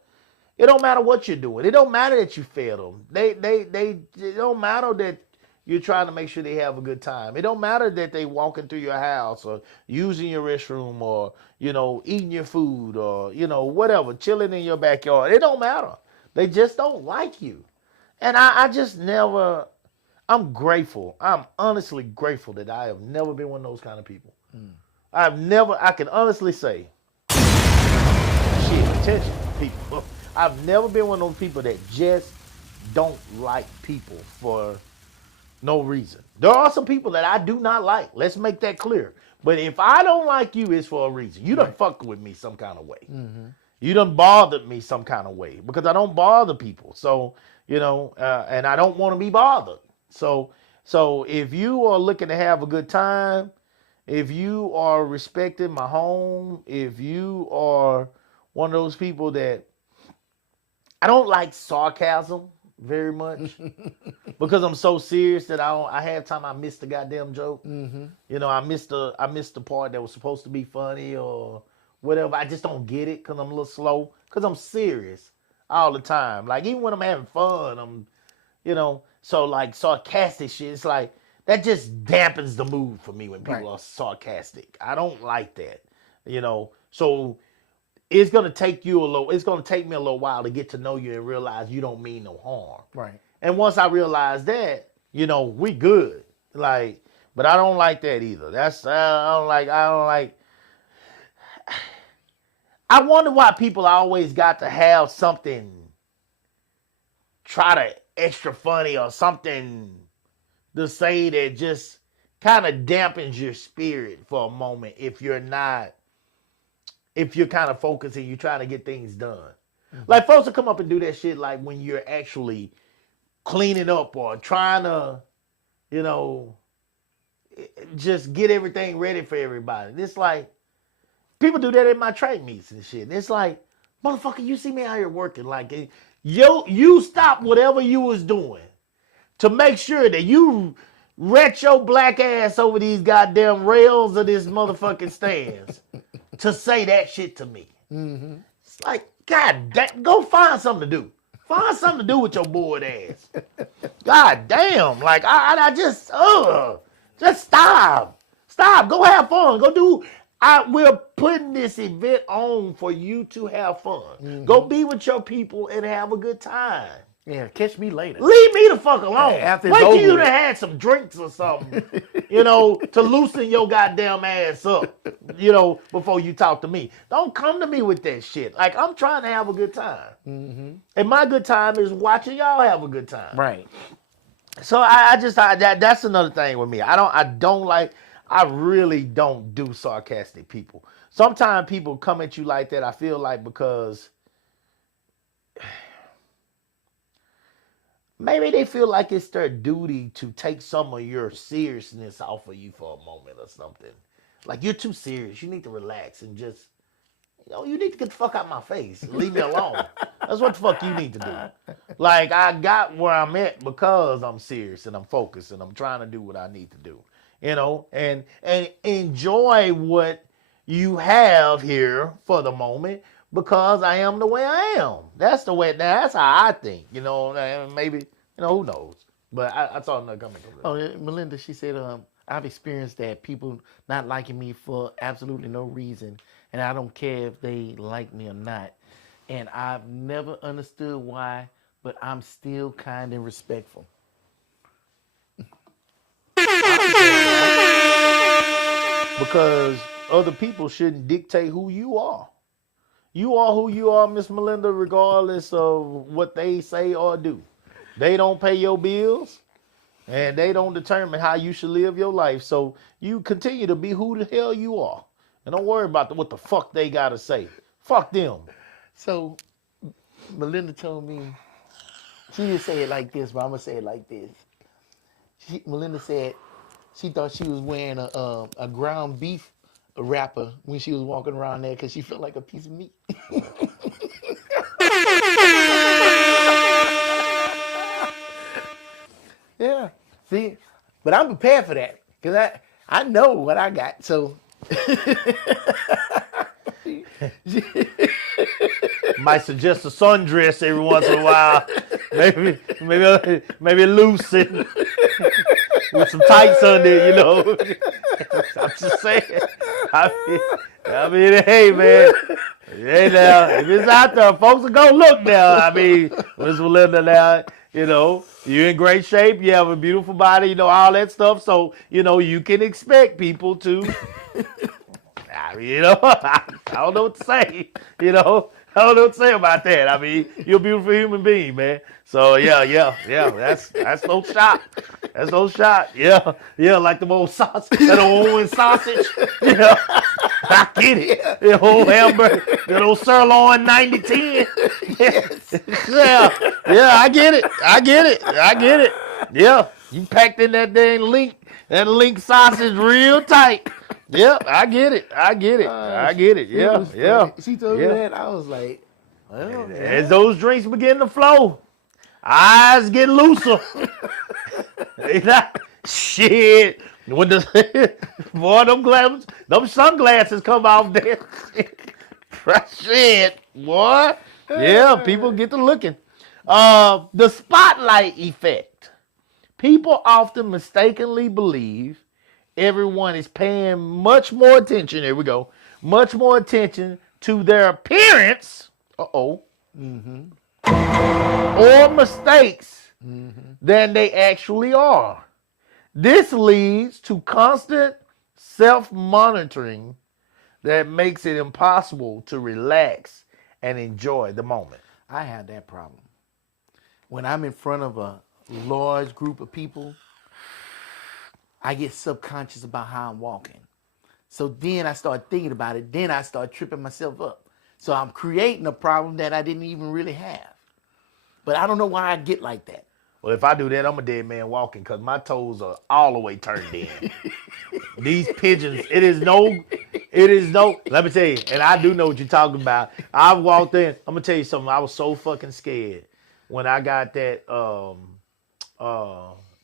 It don't matter what you're doing. It don't matter that you fed them. It don't matter that you're trying to make sure they have a good time. It don't matter that they walking through your house or using your restroom or, eating your food or, whatever, chilling in your backyard. It don't matter. They just don't like you. And I just never, I'm grateful. I'm honestly grateful that I have never been one of those kind of people. I can honestly say, attention, people. I've never been one of those people that just don't like people for no reason. There are some people that I do not like. Let's make that clear. But if I don't like you, it's for a reason. You done fucked with me some kind of way. Mm-hmm. You done bothered me some kind of way because I don't bother people. So, and I don't want to be bothered. So if you are looking to have a good time, if you are respecting my home, if you are one of those people that I don't like sarcasm very much because I'm so serious that I had time I missed the goddamn joke. Mm-hmm. I missed the part that was supposed to be funny or whatever. I just don't get it because I'm a little slow because I'm serious all the time. Like even when I'm having fun, I'm, so like sarcastic shit. It's like that just dampens the mood for me when people are sarcastic. I don't like that, So it's gonna take me a little while to get to know you and realize you don't mean no harm. Right. And once I realize that, we good. Like, but I don't like that either. I don't like. I wonder why people always got to have something, try to extra funny or something to say that just kind of dampens your spirit for a moment if you're kind of focused and you're trying to get things done. Like folks will come up and do that shit like when you're actually cleaning up or trying to, just get everything ready for everybody. And it's like, people do that at my track meets and shit. And it's like, motherfucker, you see me out here working. Like, you stop whatever you was doing to make sure that you ret your black ass over these goddamn rails of this motherfucking stands to say that shit to me. Mm-hmm. It's like, God damn, go find something to do. Find something to do with your bored ass. God damn. Like, I just stop. Stop. Go have fun. Go do. We're putting this event on for you to have fun. Mm-hmm. Go be with your people and have a good time. Yeah, catch me later. Leave me the fuck alone. After Wait till you with. done had some drinks or something, to loosen your goddamn ass up, before you talk to me. Don't come to me with that shit. Like, I'm trying to have a good time. Mm-hmm. And my good time is watching y'all have a good time. Right. So that's another thing with me. I really don't do sarcastic people. Sometimes people come at you like that, I feel like, because maybe they feel like it's their duty to take some of your seriousness off of you for a moment or something. Like, you're too serious. You need to relax and just, you need to get the fuck out of my face and leave me alone. That's what the fuck you need to do. Like, I got where I'm at because I'm serious and I'm focused and I'm trying to do what I need to do. And enjoy what you have here for the moment because I am the way I am. That's the way, that's how I think, maybe, who knows? But I saw another comment. Oh, Melinda, she said, I've experienced that people not liking me for absolutely no reason, and I don't care if they like me or not. And I've never understood why, but I'm still kind and respectful. Because other people shouldn't dictate who you are. You are who you are, Miss Melinda, regardless of what they say or do. They don't pay your bills, and they don't determine how you should live your life. So you continue to be who the hell you are. And don't worry about what the fuck they got to say. Fuck them. So Melinda told me, she didn't say it like this, but I'm going to say it like this. Melinda said she thought she was wearing a ground beef wrapper when she was walking around there because she felt like a piece of meat. Yeah, see, but I'm prepared for that because I know what I got. So might suggest a sundress every once in a while. Maybe loose and with some tights under it, I'm just saying. I mean, hey, man. Hey, now, if it's out there, folks will go look now. I mean, Miss Melinda now, you're in great shape. You have a beautiful body, all that stuff. So, you can expect people to, I don't know what to say, I don't know what to say about that. I mean, you're a beautiful human being, man. So yeah. That's no shot. That's no shot. Yeah, like the old sausage, that old Owen sausage. Yeah, I get it. The old hamburger, that old sirloin 90-10. Yeah, I get it. Yeah, you packed in that dang link sausage real tight. Yeah, I get it. Yeah. She told me that. I was like, well, as those drinks begin to flow, eyes get looser. Shit. When them sunglasses come off there. Shit, boy. Yeah, people get to looking. The spotlight effect. People often mistakenly believe everyone is paying much more attention. Here we go. Much more attention to their appearance. Or mistakes than they actually are. This leads to constant self-monitoring that makes it impossible to relax and enjoy the moment. I have that problem. When I'm in front of a large group of people, I get subconscious about how I'm walking. So then I start thinking about it. Then I start tripping myself up. So I'm creating a problem that I didn't even really have. But I don't know why I get like that. Well, if I do that, I'm a dead man walking because my toes are all the way turned in. These pigeons, it is no, let me tell you, and I do know what you're talking about. I walked in, I'm going to tell you something. I was so fucking scared when I got that, the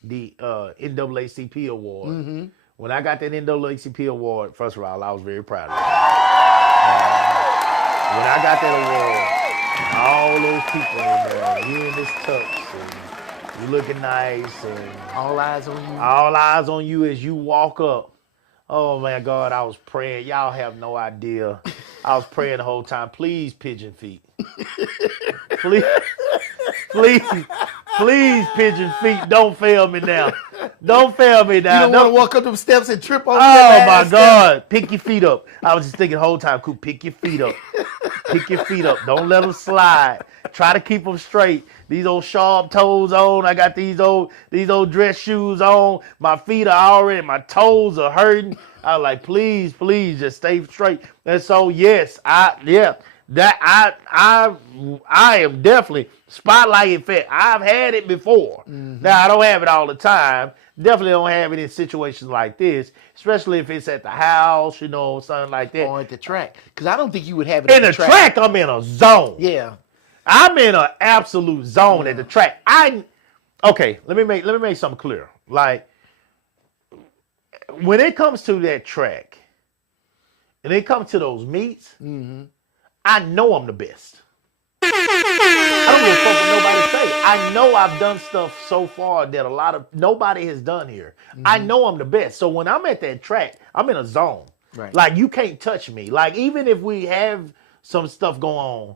NAACP award. Mm-hmm. When I got that NAACP award, first of all, I was very proud of it. When I got that award, all those people in there, you in this tux, and you looking nice, and All eyes on you. all eyes on you as you walk up. Oh my God, I was praying. Y'all have no idea. I was praying the whole time. Please, pigeon feet. Please, please, pigeon feet, don't fail me now. Don't fail me now. You don't want to walk up them steps and trip over Oh that my last God. Pick your feet up. I was just thinking the whole time, Coop, pick your feet up. Pick your feet up. Don't let them slide. Try to keep them straight. These old sharp toes on. I got these old dress shoes on. My feet are already, my toes are hurting. I was like, please, just stay straight. And so, yes, I am definitely spotlight effect. I've had it before. Mm-hmm. Now I don't have it all the time. Definitely don't have it in situations like this, especially if it's at the house, you know, something like that. Or at the track. Because I don't think you would have it In at the track, I'm in a zone. Yeah. I'm in an absolute zone at the track. Okay, let me make something clear. Like, when it comes to that track, and it comes to those meets, I know I'm the best. I don't give a fuck what nobody say. I know I've done stuff so far that nobody has done here. I know I'm the best. So when I'm at that track, I'm in a zone. Right. Like, you can't touch me. Like, even if we have some stuff going on,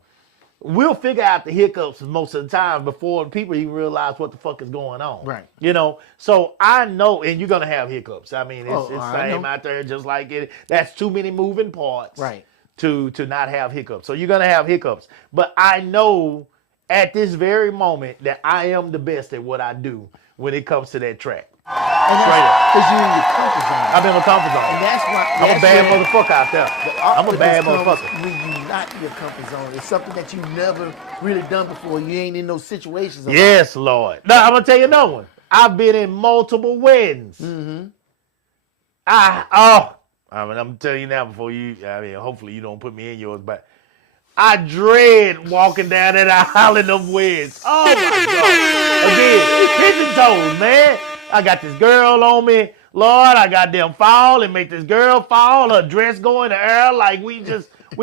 we'll figure out the hiccups most of the time before people even realize what the fuck is going on. Right. You know? So I know, and you're going to have hiccups. I mean, it's I same know. out there just like it. That's too many moving parts. Right. To not have hiccups. So you're going to have hiccups. But I know at this very moment that I am the best at what I do when it comes to that track. And Straight up. because you're in your comfort zone. I'm in my comfort zone. And that's why I'm a bad motherfucker out there. I'm a bad awkwardness motherfucker. comes when you're not in your comfort zone. It's something that you've never really done before. You ain't in those situations. Yes, Lord. Now, I'm going to tell you another one. I've been in multiple weddings. I'm going to tell you now before hopefully you don't put me in yours, but I dread walking down that aisle in them weddings. Oh, my God. Again, pigeon toes, man. I got this girl on me. Lord, I got them fall and make this girl fall. Her dress go in the air like we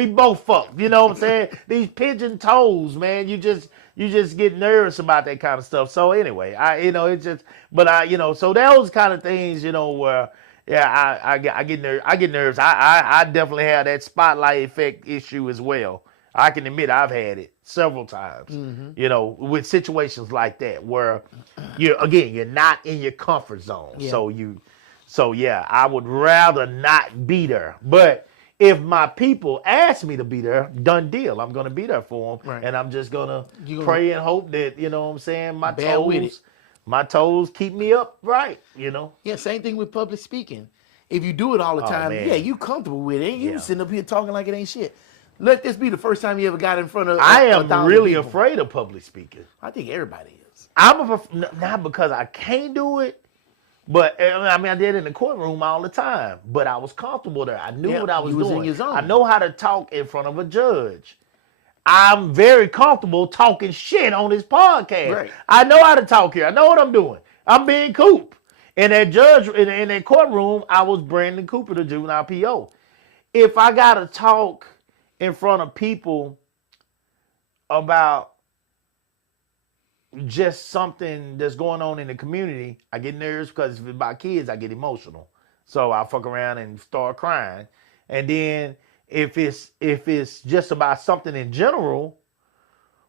both fucked. You know what I'm saying? These pigeon toes, man. You just get nervous about that kind of stuff. So anyway, so those kind of things, where I get nervous. I definitely have that spotlight effect issue as well. I can admit I've had it several times, with situations like that where you're not in your comfort zone. Yeah. So I would rather not be there. But if my people ask me to be there, done deal. I'm going to be there for them. Right. And I'm just going to pray and hope that, my toes keep me up right, Yeah, same thing with public speaking. If you do it all the time, you comfortable with it. You sitting up here talking like it ain't shit. Let this be the first time you ever got in front of I am really afraid of public speaking. I think everybody is. Not because I can't do it, but I did it in the courtroom all the time. But I was comfortable there. I knew what I was doing. In your zone. I know how to talk in front of a judge. I'm very comfortable talking shit on this podcast. Right. I know how to talk here. I know what I'm doing. I'm being Coop. In that judge, in that courtroom, I was Brandon Cooper, the juvenile PO. If I got to talk in front of people about just something that's going on in the community, I get nervous because if it's about kids, I get emotional. So I fuck around and start crying. And then if it's just about something in general,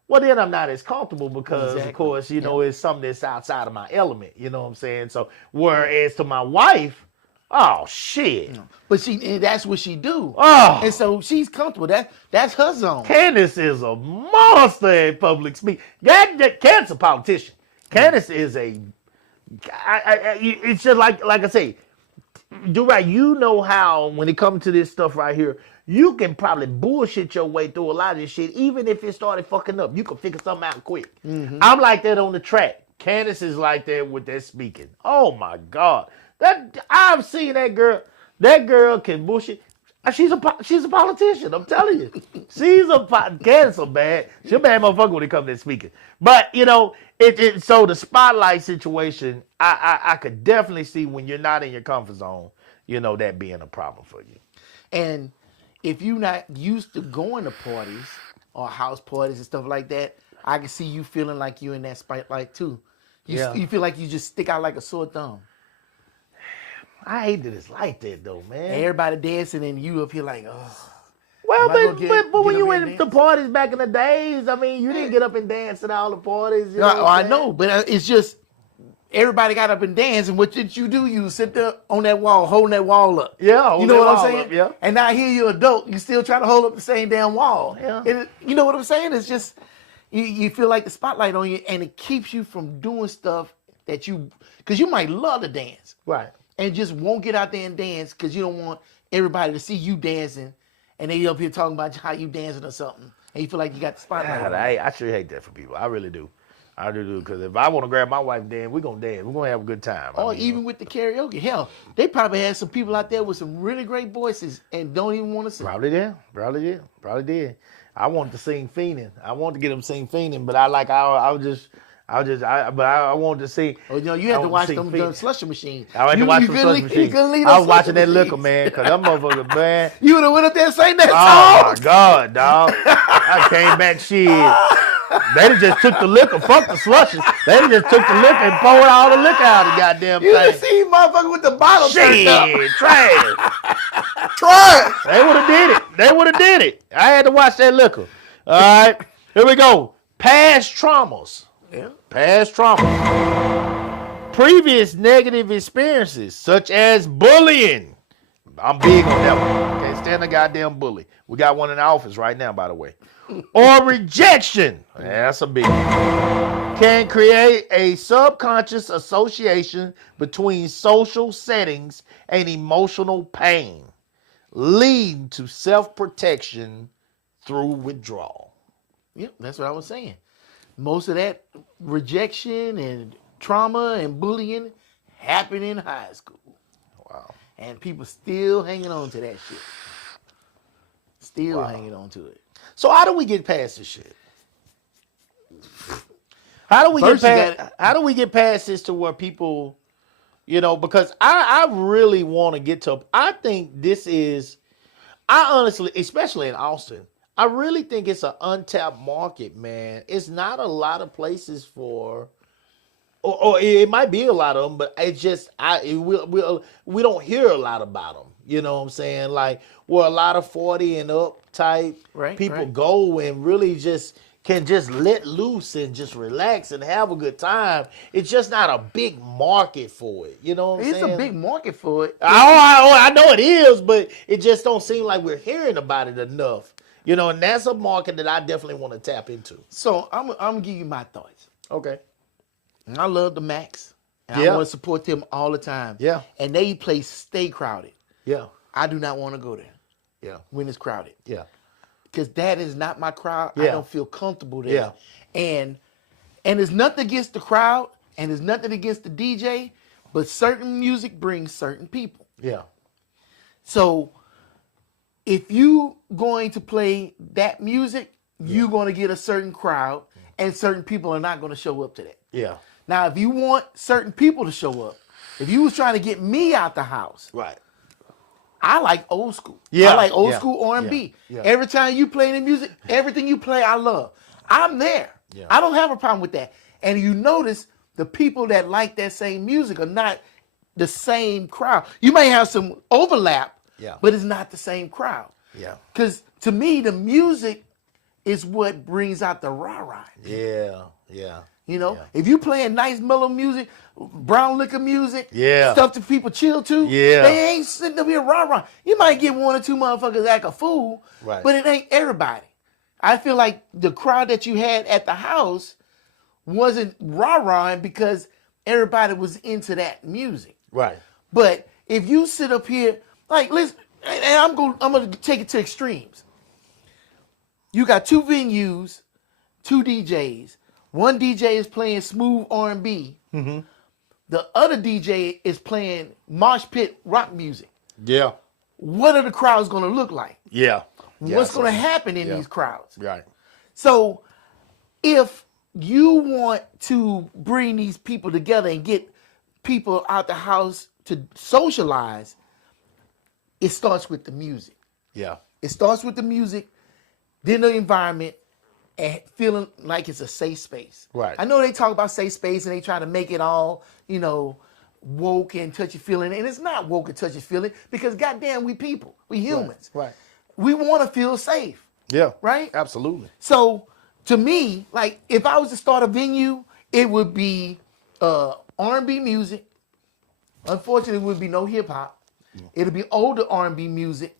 well, then I'm not as comfortable because, of course, it's something that's outside of my element. You know what I'm saying? So whereas to my wife, oh, shit. But that's what she do. Oh. And so she's comfortable. That's her zone. Candace is a monster at public speaking. Candace is a politician. Candace is it's just like I say, you're right. You know how when it comes to this stuff right here, you can probably bullshit your way through a lot of this shit. Even if it started fucking up, you can figure something out quick. I'm like that on the track. Candace is like that with that speaking. Oh my God, that I've seen that girl. That girl can bullshit. She's a politician. I'm telling you, Candace so bad. She's a bad motherfucker when it comes to speaking. But you know, so the spotlight situation, I could definitely see when you're not in your comfort zone, you know, that being a problem for you. And if you're not used to going to parties or house parties and stuff like that, I can see you feeling like you're in that spotlight too. You feel like you just stick out like a sore thumb. I hate that it's like that though, man. Everybody dancing and you up here like, oh. Well, but when you up here went and to dance? parties back in the days, I mean, you didn't get up and dance at all the parties. You know what I'm I saying? know, but it's just everybody got up and danced, and what did you do? You sit there on that wall, holding that wall up. Yeah, you know what I'm saying? Yeah. And now here you're adult, you still trying to hold up the same damn wall. Yeah. And you know what I'm saying? It's just you feel like the spotlight on you, and it keeps you from doing stuff that because you might love to dance, Right. and just won't get out there and dance because you don't want everybody to see you dancing, and they up here talking about how you dancing or something, and you feel like you got the spotlight. God, on you. I sure hate that for people. I really do. I really do. Because if I want to grab my wife and dance, we're going to dance. We're going to have a good time. Or even with the karaoke. Hell, they probably had some people out there with some really great voices and don't even want to sing. Probably did. I wanted to sing Fiendin'. I wanted to get them sing Fiendin', but I wanted to see. Oh, you know, you had to watch them slusher machines. I had to watch them slusher machines. I was watching that liquor, man, because them motherfuckers, man. You would have went up there and sang that Oh, song. my God, dog. I came back, shit. They just took the liquor. Fuck the slushes. They just took the liquor and poured all the liquor out of the goddamn You thing. done seen motherfucker with the bottle turned up. Shit, trash. Try They would have did it. I had to watch that liquor. All right, here we go. Past traumas. Yeah. Past trauma. Previous negative experiences, such as bullying. I'm big on that one. Can't stand a goddamn bully. We got one in the office right now, by the way. Or rejection. Yeah, that's a big one. Can create a subconscious association between social settings and emotional pain, leading to self-protection through withdrawal. Yep, that's what I was saying. Most of that rejection and trauma and bullying happened in high school. Wow. And people still hanging on to that shit. Still hanging on to it. So how do we get past this shit? How do we get past this to where people, you know, because I really want to get to, I think this is, I honestly, especially in Austin, I really think it's an untapped market, man. It's not a lot of places for, or it might be a lot of them, but it's just, we don't hear a lot about them. You know what I'm saying? Like, where a lot of 40 and up type people go and really just can just let loose and just relax and have a good time. It's just not a big market for it. You know what I'm saying? It's a big market for it. I know it is, but it just don't seem like we're hearing about it enough. You know, and that's a market that I definitely want to tap into. So I'm gonna give you my thoughts. Okay. And I love the Max. And I Yeah. want to support them all the time. Yeah. And they place stay crowded. Yeah. I do not want to go there Yeah. when it's crowded. Yeah. Because that is not my crowd. I Yeah. don't feel comfortable there. Yeah. And there's nothing against the crowd and there's nothing against the DJ, but certain music brings certain people. Yeah. So if you going to play that music, you're going to get a certain crowd and certain people are not going to show up to that. Yeah. Now, if you want certain people to show up, if you was trying to get me out the house, Right. I like old school. Yeah, I like old yeah, school R&B. yeah. Every time you play the music, everything you play, I love. I'm there. Yeah. I don't have a problem with that. And you notice the people that like that same music are not the same crowd. You may have some overlap, Yeah. but it's not the same crowd. Yeah. Because to me, the music is what brings out the rah-rah. Yeah. Yeah. You know, Yeah. if you playing nice mellow music, brown liquor music, Yeah. stuff that people chill to, Yeah. they ain't sitting up here rah-rah. You might get one or two motherfuckers act a fool, Right. but it ain't everybody. I feel like the crowd that you had at the house wasn't rah-rahing because everybody was into that music. Right. But if you sit up here, like, listen, and I'm gonna take it to extremes. You got 2 venues, 2 DJs. One DJ is playing smooth R&B. Mm-hmm. The other DJ is playing mosh pit rock music. Yeah. What are the crowds gonna look like? Yeah. What's gonna happen in Yeah. these crowds? Right. So if you want to bring these people together and get people out the house to socialize, it starts with the music. Yeah. It starts with the music, then the environment, and feeling like it's a safe space. Right. I know they talk about safe space and they try to make it all, woke and touchy-feeling, and it's not woke and touchy-feeling because goddamn, we people, we humans. Right. We want to feel safe. Yeah. Right? Absolutely. So to me, like if I was to start a venue, it would be R&B music. Unfortunately, it would be no hip hop. It'll be older R&B music,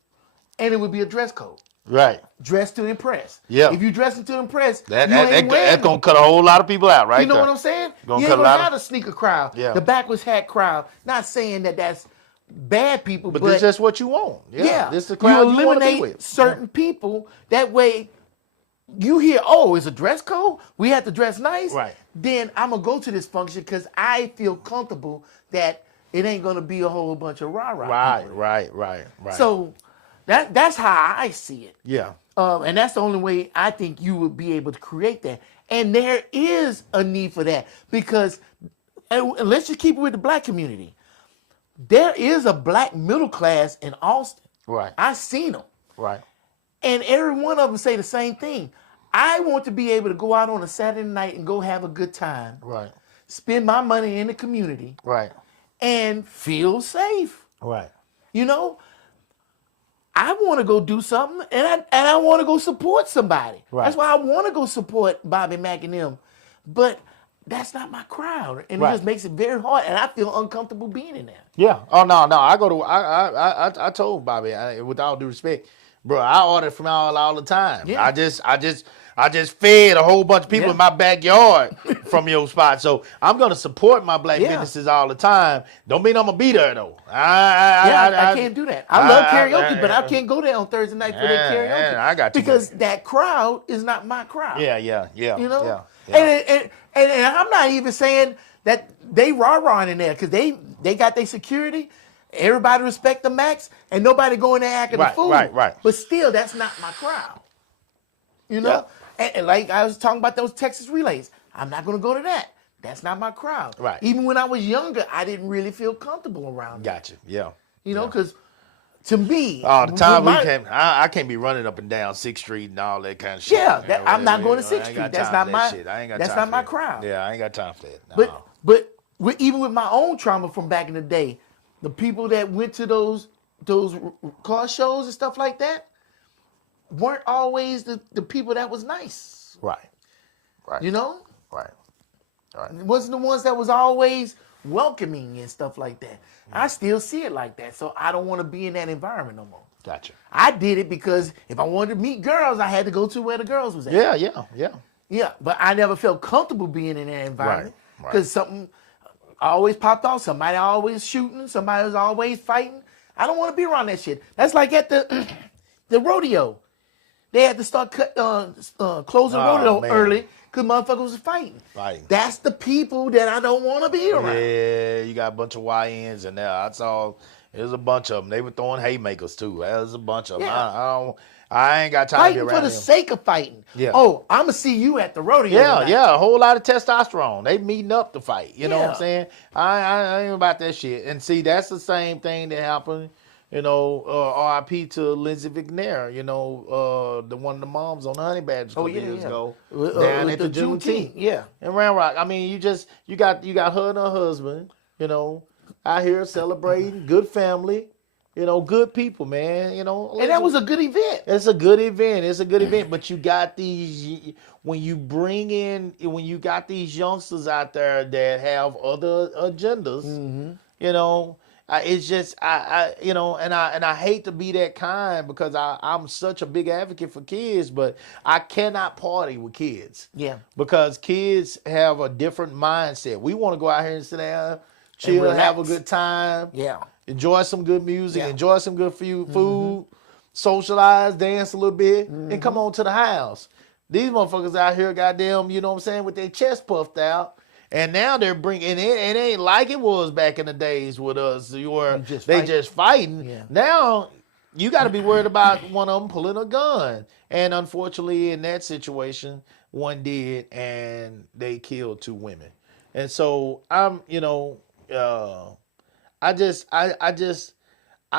and it would be a dress code. Right. Dress to impress. Yeah. If you dressing to impress, That's wearing gonna cut a whole lot of people out, right? You know there. what I'm saying? Gonna You cut ain't a gonna lot have of- a sneaker crowd, Yeah. the backwards hat crowd. Not saying that that's bad people, But but this is just what you want. Yeah. This is the you crowd you want to be eliminate with. certain people. That way, you hear, oh, it's a dress code. We have to dress nice. Right. Then I'm gonna go to this function because I feel comfortable that it ain't gonna be a whole bunch of rah-rah. Right. people. Right. So that's how I see it. Yeah. And that's the only way I think you would be able to create that. And there is a need for that because, and let's just keep it with the black community. There is a black middle class in Austin. Right. I've seen them. Right. And every one of them say the same thing. I want to be able to go out on a Saturday night and go have a good time, Right. spend my money in the community, Right. and feel safe. Right. I want to go do something, and I want to go support somebody. Right. That's why I want to go support Bobby Mack and them. But that's not my crowd, and Right. it just makes it very hard, and I feel uncomfortable being in there. Yeah. Oh no. I go to. I told Bobby, with all due respect, bro. I order from all the time. Yeah. I just fed a whole bunch of people Yeah. in my backyard from your spot. So I'm gonna support my black Yeah. businesses all the time. Don't mean I'm gonna be there though. I can't do that. I love karaoke, but I I- can't go there on Thursday night for their karaoke. yeah, I got you, because that crowd is not my crowd. Yeah. You know, Yeah. And I'm not even saying that they rah-rahing in there because they got their security. Everybody respect the Max, and nobody going there acting a Right, fool. right. But still, that's not my crowd. You know, and like I was talking about those Texas relays, I'm not going to go to that. That's not my crowd. Right. Even when I was younger, I didn't really feel comfortable around that. Gotcha. Yeah. You know, because to me, Oh, the time with we my- came, I can't be running up and down 6th Street and all that kind of shit. Yeah, You know, I'm not going to I 6th ain't got Street. That's time not for my. that shit. I ain't got That's time not for my that. crowd. Yeah, I ain't got time for that. No. But even with my own trauma from back in the day, the people that went to those car shows and stuff like that weren't always the people that was nice. Right. You know, Right. it wasn't the ones that was always welcoming and stuff like that. I still see it like that, so I don't want to be in that environment no more. Gotcha. I did it because if I wanted to meet girls, I had to go to where the girls was at. Yeah. Yeah, but I never felt comfortable being in that environment Right. because something always popped off. Somebody always shooting. Somebody was always fighting. I don't want to be around that shit. That's like at the the rodeo. They had to start closing Oh, rodeo man. early because motherfuckers was fighting. Fighting. That's the people that I don't want to be around. Yeah, you got a bunch of YNs in there. I saw there's a bunch of them. They were throwing haymakers too. There's a bunch of them. Yeah. I ain't got time to Fighting be for around the them. sake of fighting. Yeah. Oh, I'm gonna see you at the rodeo. tonight. Yeah, a whole lot of testosterone. They meeting up to fight. You know what I'm Yeah. saying? I ain't about that shit. And see, that's the same thing that happened. You know, RIP to Lindsey McNair. You know, the one of the moms on the Honey Badger a couple years ago, down at the Juneteenth. Yeah. And Round Rock. I mean, you got her and her husband. You know, out here celebrating, good family. You know, good people, man. You know, And that was a good event. it's a good event. It's a good event, but you got when you got these youngsters out there that have other agendas. You know, it's just you know, and I hate to be that kind because I'm such a big advocate for kids, but I cannot party with kids. Yeah. Because kids have a different mindset. We want to go out here and sit down, chill, relax. have a good time. Yeah. enjoy some good music, Yeah. enjoy some good food, socialize, dance a little bit, and come on to the house. These motherfuckers out here, goddamn, you know what I'm saying, with their chest puffed out. And now they're bringing it ain't like it was back in the days with us. Just fighting. Yeah. Now you got to be worried about one of them pulling a gun. And unfortunately, in that situation, one did, and they killed 2 women. And so I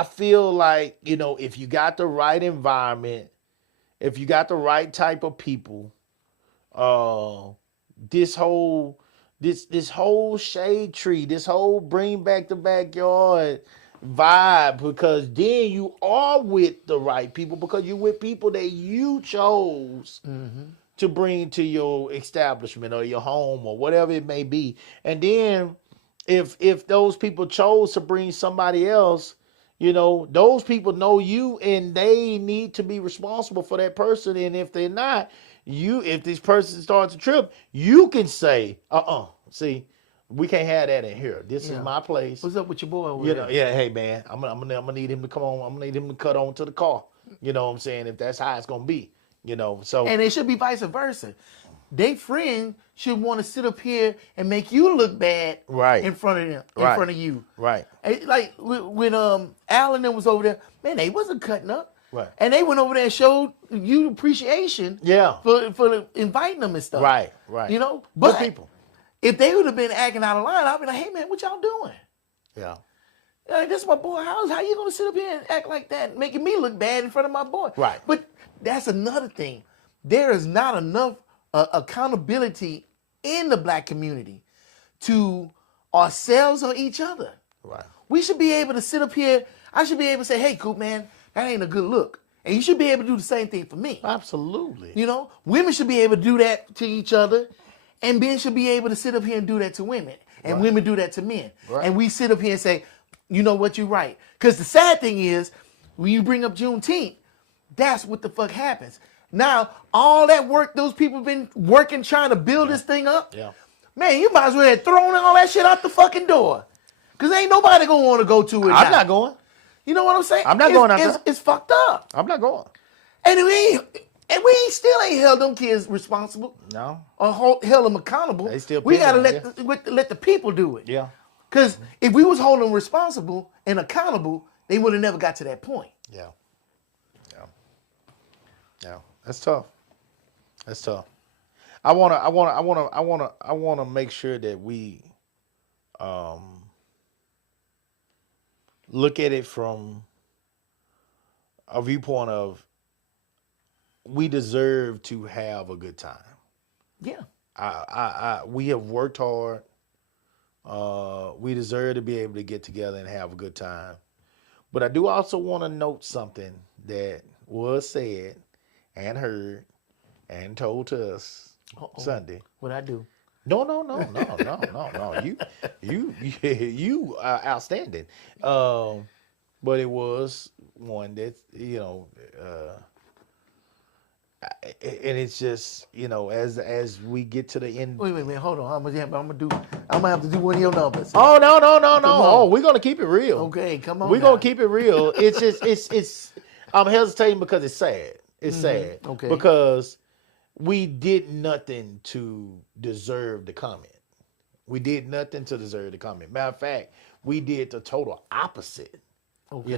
feel like, if you got the right environment, if you got the right type of people, this whole shade tree, this whole bring back the backyard vibe, because then you are with the right people, because you're with people that you chose to bring to your establishment or your home or whatever it may be. And then if those people chose to bring somebody else, those people know you and they need to be responsible for that person. And if they're not, if this person starts to trip, you can say, see, we can't have that in here. This is my place. What's up with your boy over there? Hey man, I'm gonna need him to come on. I'm gonna need him to cut on to the car. You know what I'm saying? If that's how it's gonna be, so. And it should be vice versa. They friend should want to sit up here and make you look bad in front of them, in front of you. Right. Like when Alan was over there, man, they wasn't cutting up. Right. And they went over there and showed you appreciation. Yeah. For inviting them and stuff. Right. But people. If they would have been acting out of line, I'd be like, hey man, what y'all doing? Yeah. Like, this is my boy house. How you gonna sit up here and act like that, making me look bad in front of my boy? Right. But that's another thing. There is not enough accountability in the black community to ourselves or each other. Right. We should be able to sit up here. I should be able to say, hey, Coop, man, that ain't a good look. And you should be able to do the same thing for me. Absolutely. Women should be able to do that to each other. And men should be able to sit up here and do that to women. And women do that to men. Right. And we sit up here and say, you know what, you're right. Because the sad thing is, when you bring up Juneteenth, that's what the fuck happens. Now, all that work those people been working trying to build this thing up, man, you might as well have thrown all that shit out the fucking door. Because ain't nobody going to want to go to it I'm now. not going. You know what I'm saying? I'm not going out there. It's fucked up. I'm not going. And we still ain't held them kids responsible. No. Or held them accountable. They still we got to pending, let the people do it. Yeah. Because if we was holding them responsible and accountable, they would have never got to that point. Yeah. That's tough. I wanna make sure that we look at it from a viewpoint of we deserve to have a good time. Yeah. We have worked hard. We deserve to be able to get together and have a good time. But I do also want to note something that was said and heard and told to us Sunday. What'd I do? No. You are outstanding. But it was one that, and it's just, as we get to the end. Wait, hold on. I'm gonna have to do one of your numbers. Oh, no. Oh, we're gonna keep it real. Okay, come on. We're gonna keep it real. It's just I'm hesitating because it's sad. It's sad. Okay. Because we did nothing to deserve the comment. We did nothing to deserve the comment. Matter of fact, we did the total opposite. Okay.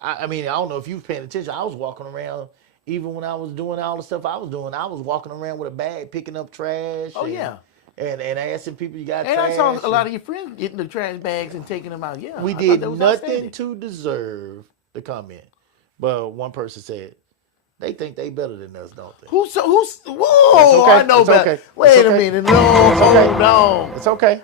I mean, I don't know if you were paying attention. I was walking around, even when I was doing all the stuff I was doing, I was walking around with a bag, picking up trash. Oh, yeah. And asking people, you got And trash? I saw a lot of your friends getting the trash bags and taking them out. Yeah. We I did thought that was nothing outstanding. to deserve the comment. But one person said, they think they better than us, don't they? Whoa, It's okay. I know It's better. okay. Wait It's a okay. minute. No, It's okay. no. It's okay.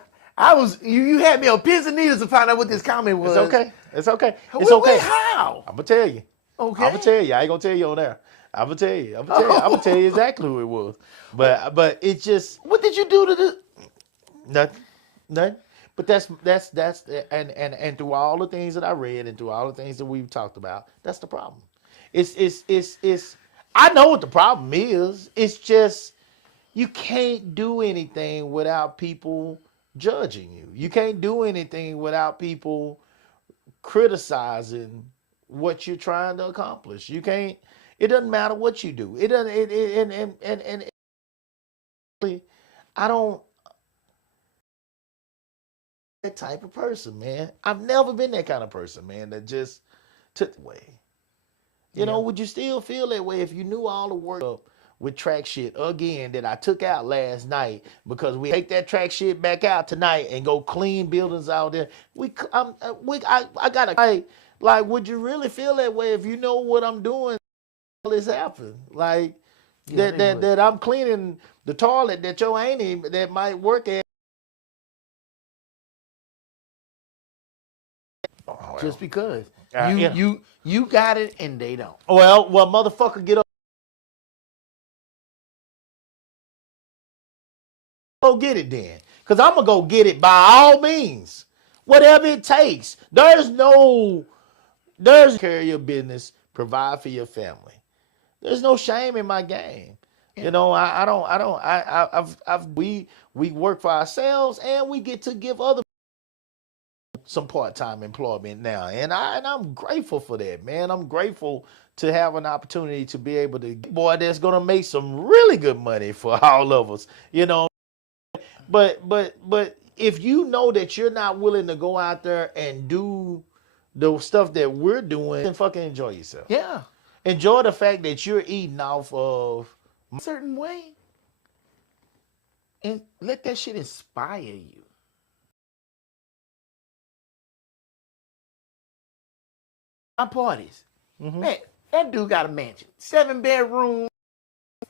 You had me on pins and needles to find out what this comment was. It's okay. It's okay. It's Wait, okay. how? I'm gonna tell you. Okay. I'm gonna tell you. I ain't gonna tell you on there. I'm gonna tell you. I'm gonna tell you exactly who it was. But it's just What did you do to the? nothing. But that's and through all the things that I read and through all the things that we've talked about, that's the problem. It's I know what the problem is. It's just you can't do anything without people judging you. You can't do anything without people criticizing what you're trying to accomplish. You can't. It doesn't matter what you do. It doesn't. I don't. That type of person, man. I've never been that kind of person, man. That just took away. You know, would you still feel that way if you knew all the work up with track shit again that I took out last night, because we take that track shit back out tonight and go clean buildings out there? I gotta like, would you really feel that way if you know what I'm doing? All this happened, like that I'm cleaning the toilet that your auntie that might work at. Just because Yeah. you got it and they don't. Well, motherfucker, get up. Go get it then. Because I'm going to go get it by all means. Whatever it takes. There's care of your business, provide for your family. There's no shame in my game. You know, we work for ourselves and we get to give other some part-time employment now. And I'm grateful for that, man. I'm grateful to have an opportunity to be able to, boy, that's going to make some really good money for all of us, you know. But if you know that you're not willing to go out there and do the stuff that we're doing, then fucking enjoy yourself. Yeah. Enjoy the fact that you're eating off of A certain way. And let that shit inspire you. My parties. Man, that dude got a mansion. 7 bedrooms,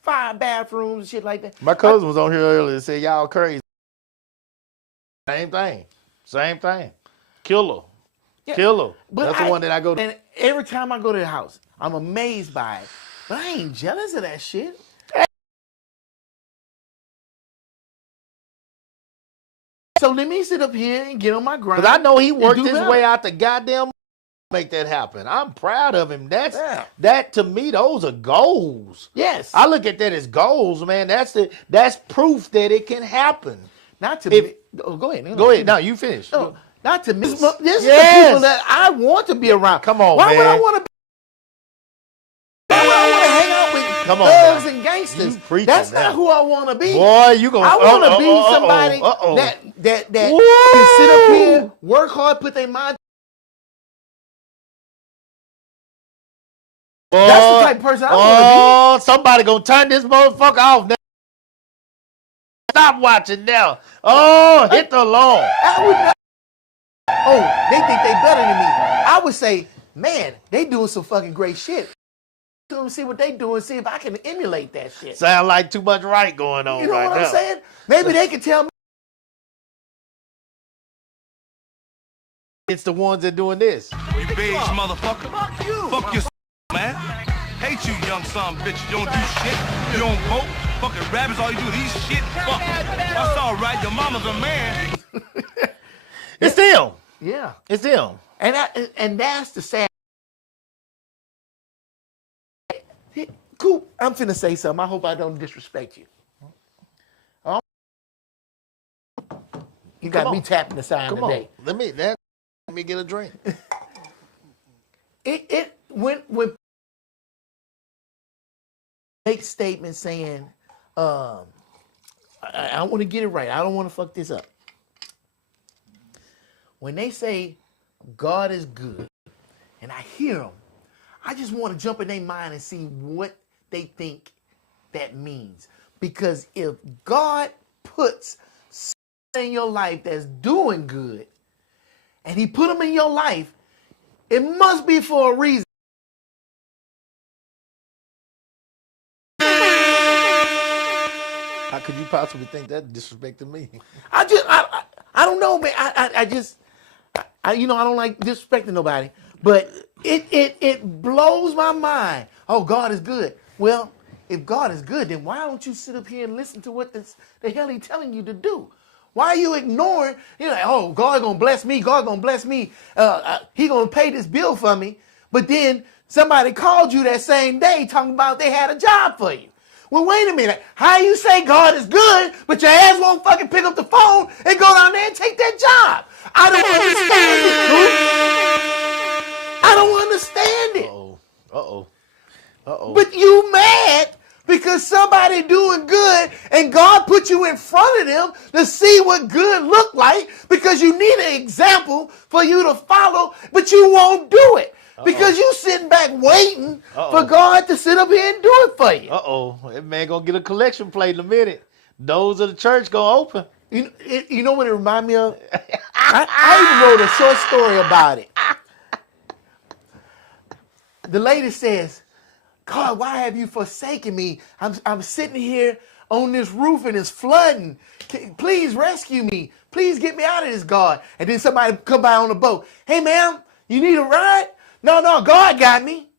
5 bathrooms, shit like that. My cousin was on here earlier and said, y'all crazy. Same thing. Killer. Yeah. Killer. But That's the one that I go to. And every time I go to the house, I'm amazed by it. But I ain't jealous of that shit. So let me sit up here and get on my grind. Because I know he and worked do his better. way out the goddamn make that happen. I'm proud of him. Yeah. That to me, those are goals. Yes. I look at that as goals, man. That's proof that it can happen. Not to If- me. Oh, go ahead. Go ahead. No, you finish. No, not to me. This is Yes. the people that I want to be around. Come on, Why would I man. want to be? Why would I want to hang out with Come on, thugs man. and gangsters? You preaching That's now. not who I want to be. Boy, you gonna. I want to be somebody that can sit up here, work hard, put their mind. That's the type of person I want Oh, somebody gonna turn this motherfucker off now. Stop watching now. Oh, hit the alarm. I would not. Oh, they think they better than me. I would say, man, they doing some fucking great shit. Let me see what they doing, see if I can emulate that shit. Sound like too much right going on You know right what now. I'm saying? Maybe they can tell me. It's the ones that doing this. You beige motherfucker. Fuck you. Fuck your man. Hate you, young son of a bitch. You don't do shit. You don't vote. Fucking rabbits, all you do is eat shit. Fuck. That's all right. Your mama's a man. It's them. Yeah. It's them. And that's the sad. Coop, I'm finna say something. I hope I don't disrespect you. You got Come me on. tapping the sign Come on. today. Let me get a drink. When make statements saying, I want to get it right. I don't want to fuck this up. When they say God is good, and I hear them, I just want to jump in their mind and see what they think that means. Because if God puts something in your life that's doing good, and he put them in your life, it must be for a reason. How could you possibly think that disrespected me? I don't know, man. I don't like disrespecting nobody, but it blows my mind. Oh, God is good. Well, if God is good, then why don't you sit up here and listen to what the hell he's telling you to do? Why are you ignoring? You're like, oh, God gonna bless me. God gonna bless me. He gonna pay this bill for me. But then somebody called you that same day talking about they had a job for you. Well, wait a minute. How you say God is good, but your ass won't fucking pick up the phone and go down there and take that job? I don't understand it, dude. Uh-oh. Uh-oh. But you mad because somebody doing good and God put you in front of them to see what good look like because you need an example for you to follow, but you won't do it because you sitting back waiting for God to sit up here and do it for you. Uh-oh. That man gonna get a collection plate in a minute. Doors of the church gonna open. You know what it remind me of? I even wrote a short story about it. The lady says, God, why have you forsaken me? I'm sitting here on this roof and it's flooding. Please rescue me. Please get me out of this, God. And then somebody come by on the boat. Hey, ma'am, you need a ride? No, God got me.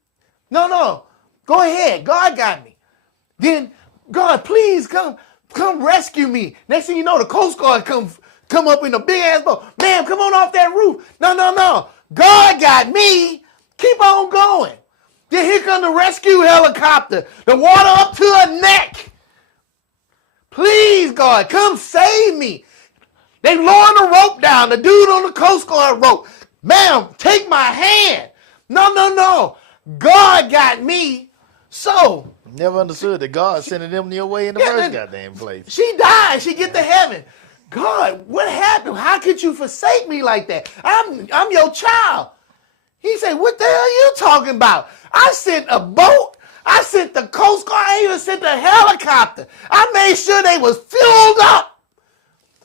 No, go ahead. God got me. Then, God, please come rescue me. Next thing you know, the Coast Guard come up in a big ass boat. Ma'am, come on off that roof. No. God got me. Keep on going. Then here comes the rescue helicopter. The water up to her neck. Please, God, come save me. They lowering the rope down. The dude on the Coast Guard rope. Ma'am, take my hand. No. God got me. So. Never understood that God sending them your way in the first goddamn place. She died. She get to heaven. God, what happened? How could you forsake me like that? I'm your child. He said, what the hell are you talking about? I sent a boat. I sent the Coast Guard. I even sent the helicopter. I made sure they was fueled up.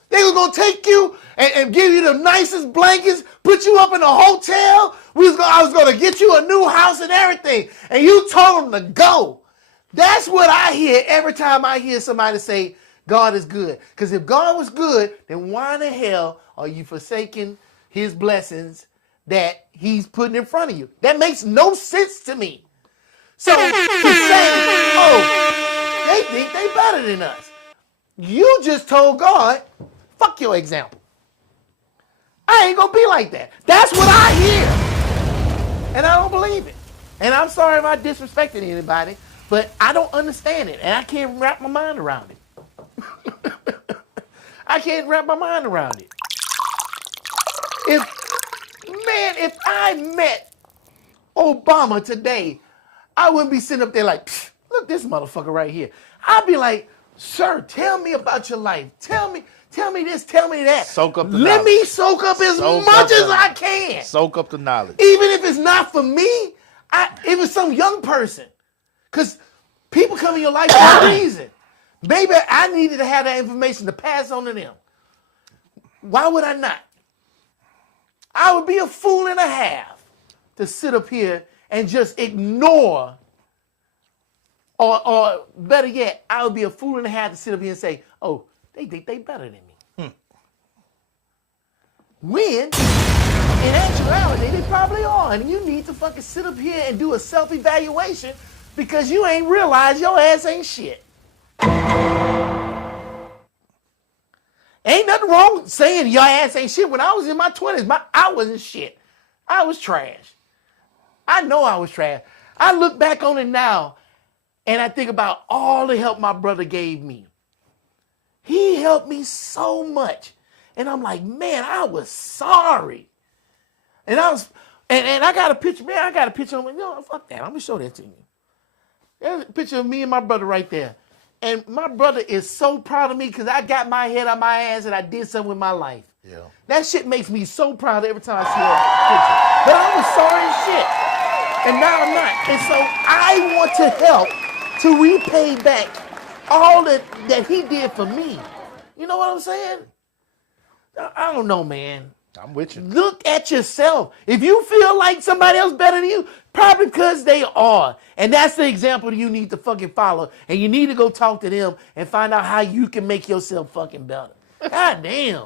They was going to take you and give you the nicest blankets, put you up in a hotel. I was going to get you a new house and everything. And you told them to go. That's what I hear every time I hear somebody say, God is good. Because if God was good, then why in the hell are you forsaking his blessings that he's putting in front of you? That makes no sense to me. So to say, oh, they think they better than us. You just told God, fuck your example. I ain't gonna be like that. That's what I hear. And I don't believe it. And I'm sorry if I disrespected anybody, but I don't understand it. And I can't wrap my mind around it. I can't wrap my mind around it. If I met Obama today, I wouldn't be sitting up there like, look this motherfucker right here. I'd be like, sir, tell me about your life. Tell me this, tell me that. Soak up the Let knowledge. me soak up as much as I can. Soak up the knowledge. Even if it's not for me, if it's some young person. Because people come in your life for a reason. Maybe I needed to have that information to pass on to them. Why would I not? I would be a fool and a half to sit up here and just ignore, or better yet, I would be a fool and a half to sit up here and say, oh, they think they better than me. When, in actuality, they probably are. And you need to fucking sit up here and do a self-evaluation because you ain't realized your ass ain't shit. Ain't nothing wrong with saying your ass ain't shit. When I was in my 20s, I wasn't shit. I was trash. I know I was trash. I look back on it now and I think about all the help my brother gave me. He helped me so much. And I'm like, man, I was sorry. And I got a picture, man, I got a picture of me. No, fuck that. I'm gonna show that to you. There's a picture of me and my brother right there. And my brother is so proud of me because I got my head out my ass and I did something with my life. Yeah. That shit makes me so proud every time I see that picture. But I was sorry as shit. And now I'm not. And so I want to help to repay back all that he did for me. You know what I'm saying? I don't know, man. I'm with you. Look at yourself. If you feel like somebody else better than you, probably because they are. And that's the example you need to fucking follow. And you need to go talk to them and find out how you can make yourself fucking better. God damn.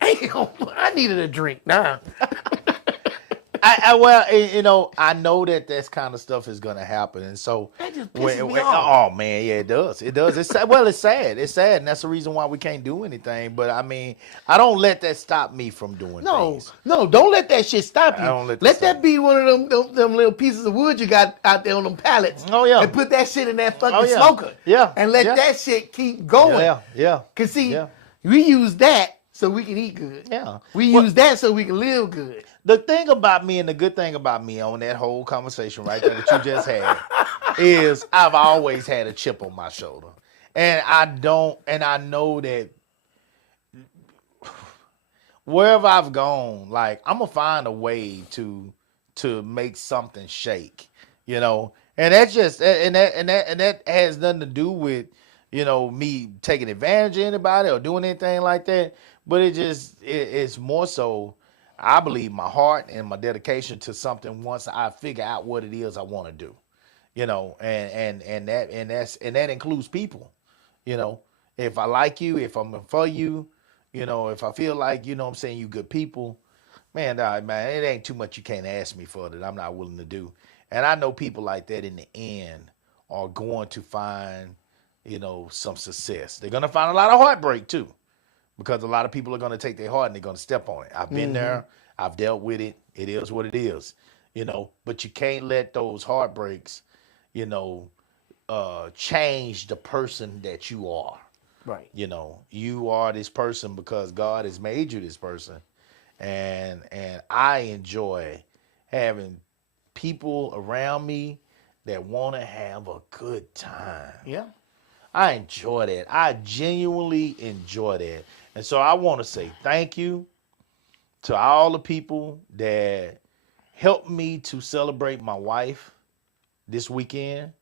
I needed a drink. Nah. I know that kind of stuff is gonna happen, and so That just pisses me off. oh man, yeah, it does. It's sad. It's sad, and that's the reason why we can't do anything. But I mean, I don't let that stop me from doing things. No, don't let that shit stop you. I don't let Let that that be one of them little pieces of wood you got out there on them pallets. Oh, yeah. And put that shit in that fucking Oh, yeah. smoker. Yeah. And let Yeah. that shit keep going. Yeah. Cause see, Yeah. we use that so we can eat good. Yeah. We use that so we can live good. the thing about me and the good thing about me on that whole conversation right there that you just had is I've always had a chip on my shoulder. And I know that wherever I've gone, like I'm gonna find a way to make something shake, And that's just and that has nothing to do with, me taking advantage of anybody or doing anything like that. But it's more so I believe my heart and my dedication to something once I figure out what it is I want to do. And that includes people. If I like you, if I'm for you, if I feel like, I'm saying, you good people, man, it ain't too much you can't ask me for that I'm not willing to do. And I know people like that in the end are going to find, some success. They're going to find a lot of heartbreak too, because a lot of people are going to take their heart and they're going to step on it. I've been there. I've dealt with it. It is what it is, but you can't let those heartbreaks, change the person that you are. Right. You are this person because God has made you this person. And I enjoy having people around me that want to have a good time. Yeah. I enjoy that. I genuinely enjoy that. And so I want to say thank you to all the people that helped me to celebrate my wife this weekend.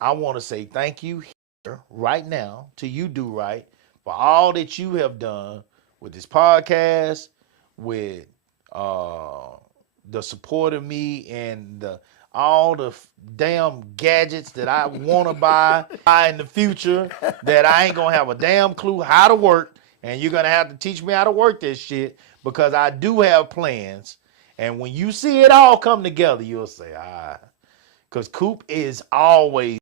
I want to say thank you here right now to you, Do Right, for all that you have done with this podcast, with the support of me and all the damn gadgets that I want to buy in the future that I ain't going to have a damn clue how to work. And you're going to have to teach me how to work this shit because I do have plans. And when you see it all come together, you'll say, because Coop is always,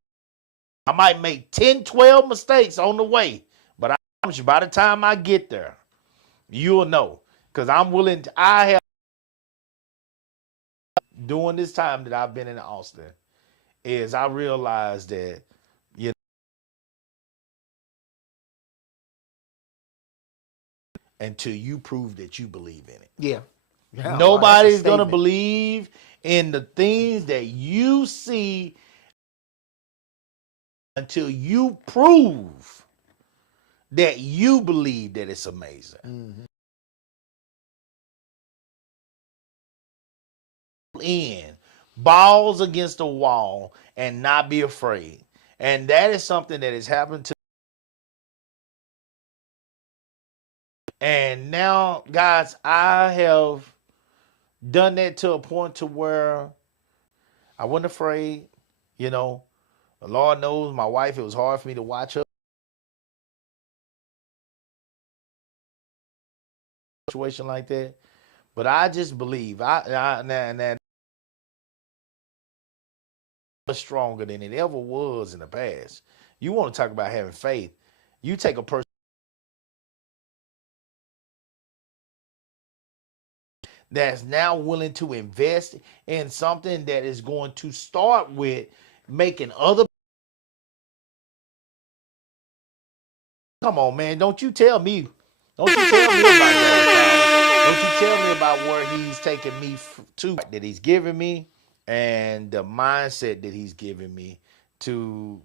I might make 10, 12 mistakes on the way. But I promise you, by the time I get there, you'll know. Because I'm willing to, I have, during this time that I've been in Austin, is I realized that, until you prove that you believe in it. Yeah. Nobody's going to believe in the things that you see until you prove that you believe that it's amazing. Mm-hmm. In balls against the wall and not be afraid. And that is something that has happened to. And now, guys, I have done that to a point to where I wasn't afraid. The Lord knows my wife, it was hard for me to watch her situation like that. But I just believe that stronger than it ever was in the past. You want to talk about having faith. You take a person that's now willing to invest in something that is going to start with making other. Come on, man. Don't you tell me about that. Don't you tell me about where he's taking me to, that he's giving me, and the mindset that he's giving me to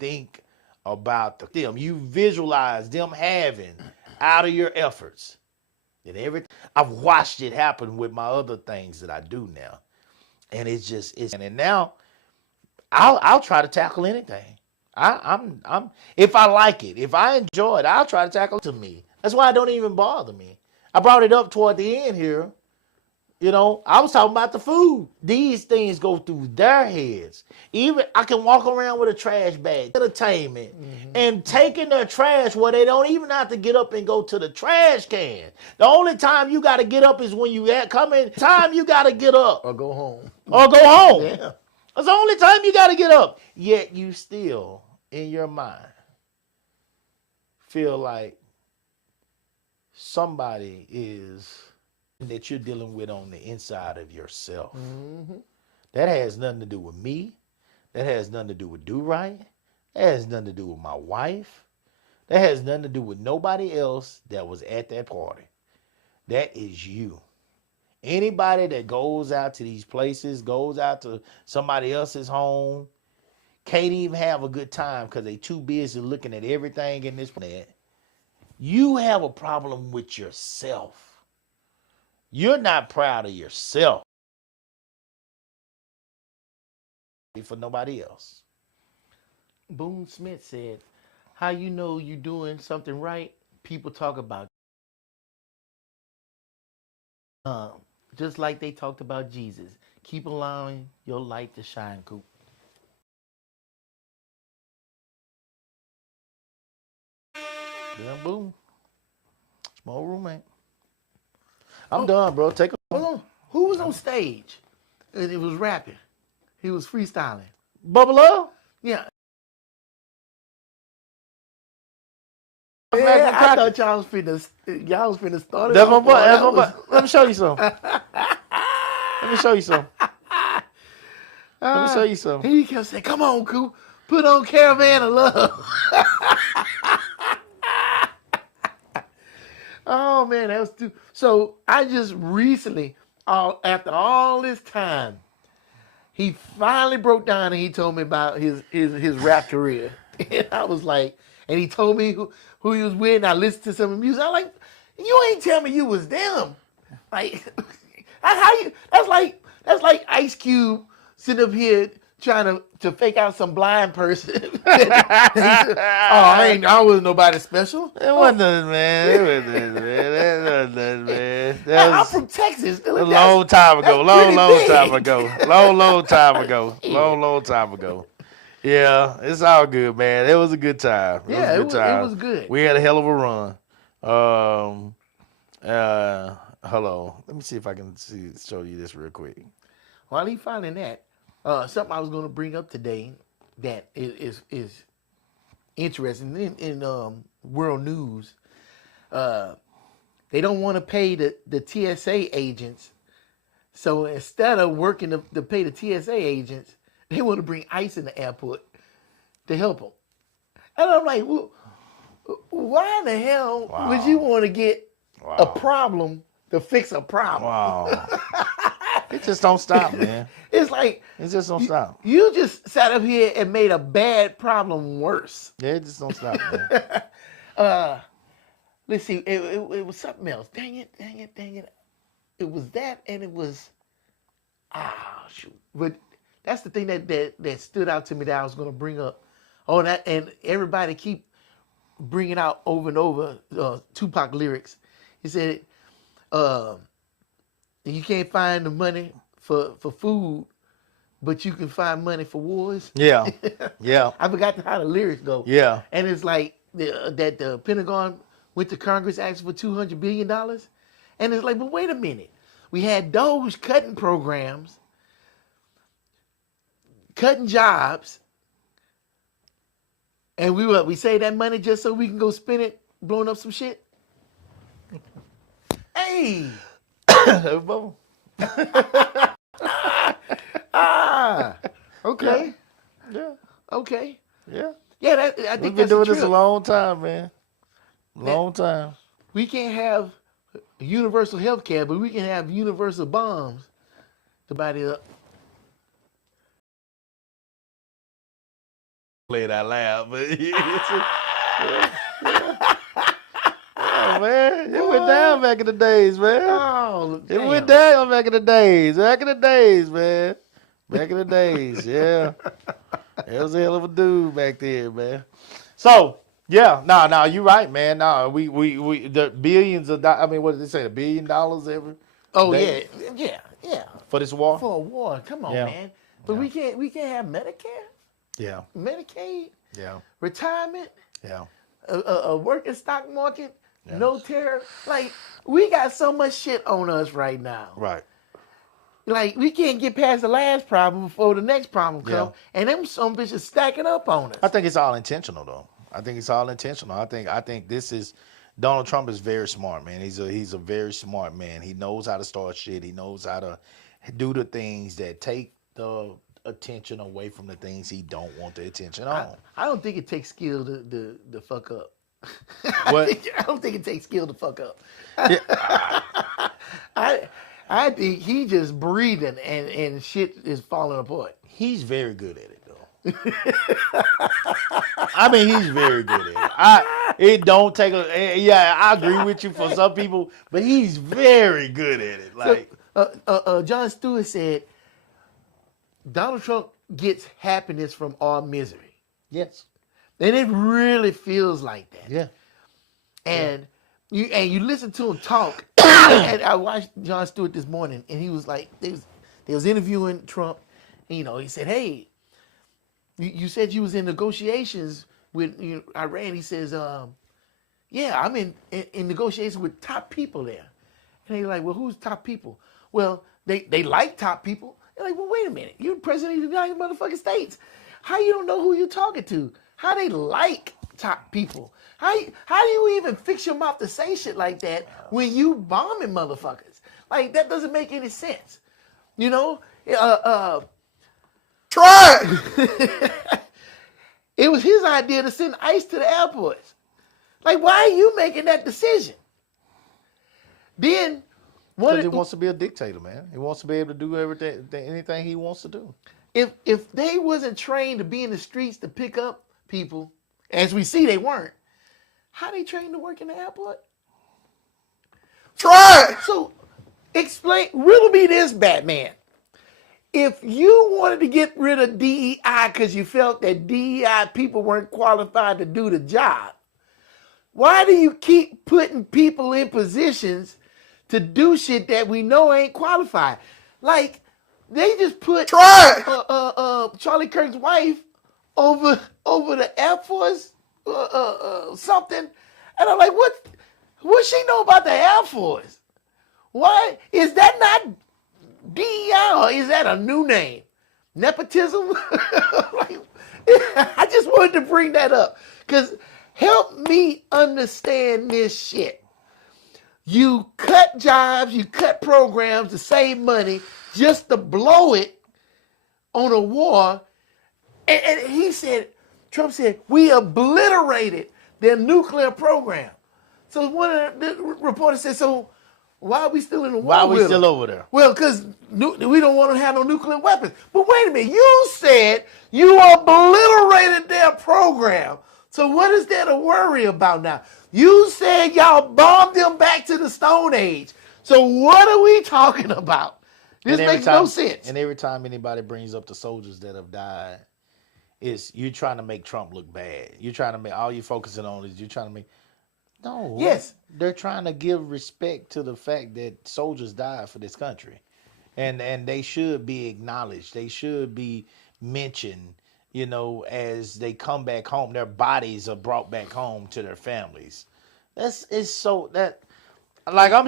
think about them. You visualize them having out of your efforts. And everything I've watched it happen with my other things that I do now. And and now I'll try to tackle anything. I'm if I like it, if I enjoy it, I'll try to tackle it to me. That's why it don't even bother me. I brought it up toward the end here. I was talking about the food. These things go through their heads. Even I can walk around with a trash bag, entertainment, and taking their trash where they don't even have to get up and go to the trash can. The only time you got to get up is when you come in. Time you got to get up Or go home. Yeah. That's the only time you got to get up. Yet you still, in your mind, feel like somebody is that you're dealing with on the inside of yourself. Mm-hmm. That has nothing to do with me. That has nothing to do with Do Right. That has nothing to do with my wife. That has nothing to do with nobody else that was at that party. That is you Anybody that goes out to these places, goes out to somebody else's home, can't even have a good time because they too busy looking at everything in this planet. You have a problem with yourself. You're not proud of yourself for nobody else. Boone Smith said, how you know you doing something right? People talk about just like they talked about Jesus. Keep allowing your light to shine, Coop. Yeah, boom. Small roommate. I'm done, bro. Take a Hold on. Who was on stage? And it was rapping. He was freestyling. Bubba Love. Yeah. Magnum Yeah, I Cracker. thought y'all was finna start it. That's my off, boy. boy. That's That my was- boy. Let me show you some. Let me show you some. Let me show you some. He kept saying, come on, Coop. Put on Caravan of Love. Oh, man, that was too. So I just recently, after all this time, he finally broke down and he told me about his rap career. And I was like, and he told me who he was with, and I listened to some of the music. I was like, you ain't tell me you was them. Like, that's like Ice Cube sitting up here trying to fake out some blind person. I wasn't nobody special. It wasn't nothing, man. It wasn't nothing, man. That wasn't nothing, man. That I'm was from Texas. a long time ago. that's pretty Long big. time ago. Long time ago. Long time ago. Yeah, it's all good, man. It was a good time. Yeah, a good time. it was good. We had a hell of a run. Hello. Let me see if I can show you this real quick. While he finding that, something I was going to bring up today that is interesting in world news. They don't want to pay the TSA agents, so instead of working to pay the TSA agents, they want to bring ICE in the airport to help them. And I'm like, well, why in the hell would you want to get a problem to fix a problem? Wow. It just don't stop, man. It's like It just don't stop. you just sat up here and made a bad problem worse. Yeah, it just don't stop, man. Let's see, it was something else. Dang it. It was that, and it was, shoot. But that's the thing that stood out to me that I was going to bring up. Oh, and everybody keep bringing out over and over Tupac lyrics. He said, you can't find the money for food, but you can find money for wars. Yeah. Yeah. I forgot how the lyrics go. Yeah. And it's like that the Pentagon went to Congress asking for $200 billion. And it's like, but wait a minute. We had Doge cutting programs, cutting jobs, and we save that money just so we can go spend it blowing up some shit? Hey! Okay. Yeah. Okay. Yeah. Yeah, I think We've been that's doing the this a trip. long time, man. Long time. We can't have universal health care, but we can have universal bombs to buy it up. Play it out loud, but yeah, man. It went down back in the days, man. Oh, It damn. went down back in the days. Back in the days, man. Back in the days, yeah. It was a hell of a dude back there, man. So, yeah, no, you're right, man. No, we the billions of dollars. I mean, what did they say? $1 billion every Oh day yeah. for this war? For a war, come on, Yeah. man. But we can't have Medicare, Yeah, Medicaid, yeah, retirement, yeah. a working stock market, no terror. Like we got so much shit on us right now. Right. Like we can't get past the last problem before the next problem comes, Yeah. and them some bitches stacking up on us. I think it's all intentional, though. I think it's all intentional. I think this is Donald Trump is very smart, man. He's a very smart man. He knows how to start shit. He knows how to do the things that take the attention away from the things he don't want the attention on. I don't think it takes skill to fuck up. What? I don't think it takes skill to fuck up. Yeah. I think he just breathing and shit is falling apart. He's very good at it, though. I mean, he's very good at it. It don't take a. Yeah, I agree with you for some people, but he's very good at it. Like, Jon Stewart said, Donald Trump gets happiness from our misery, yes, and it really feels like that. yeah. And you listen to him talk. And I watched Jon Stewart this morning, and he was like, they was interviewing Trump. And, he said, "Hey, you said you was in negotiations with Iran." He says, "Yeah, I'm in negotiations with top people there." And they're like, "Well, who's top people?" Well, they like top people. They're like, "Well, wait a minute, you're the president of the United motherfucking States. How you don't know who you're talking to? How they like top people? How do you even fix your mouth to say shit like that when you bombing motherfuckers? Like, that doesn't make any sense. Try it was his idea to send ICE to the airports. Like, why are you making that decision? Then Because he wants to be a dictator, man. He wants to be able to do anything he wants to do. If they wasn't trained to be in the streets to pick up people, as we see they weren't, how they trained to work in the airport? Try it. So riddle me this, Batman. If you wanted to get rid of DEI because you felt that DEI people weren't qualified to do the job, why do you keep putting people in positions to do shit that we know ain't qualified? Like, they just put Charlie Kirk's wife over the Air Force something, and I'm like, what she know about the Air Force? Why is that not DEI, or is that a new name? Nepotism? Like, I just wanted to bring that up because help me understand this shit. You cut jobs, you cut programs to save money just to blow it on a war. And Trump said, we obliterated their nuclear program. So one of the reporters said, so why are we still in the war? Why are we with still them? over there? Well, because we don't want to have no nuclear weapons. But wait a minute, you said you obliterated their program. So what is there to worry about now? You said y'all bombed them back to the Stone Age. So what are we talking about? This makes no sense. And every time anybody brings up the soldiers that have died, you're trying to make Trump look bad. You're trying to make, all you're focusing on is you're trying to make, no. Yes. They're trying to give respect to the fact that soldiers died for this country. And they should be acknowledged. They should be mentioned, as they come back home. Their bodies are brought back home to their families. I'm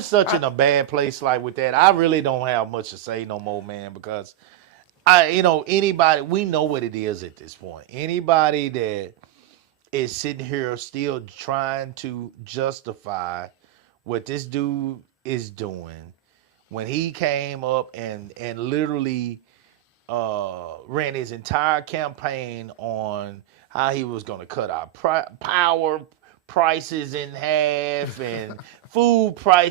such in a bad place like with that. I really don't have much to say no more, man, because anybody, we know what it is at this point. Anybody that is sitting here still trying to justify what this dude is doing when he came up and literally ran his entire campaign on how he was going to cut our power prices in half and food prices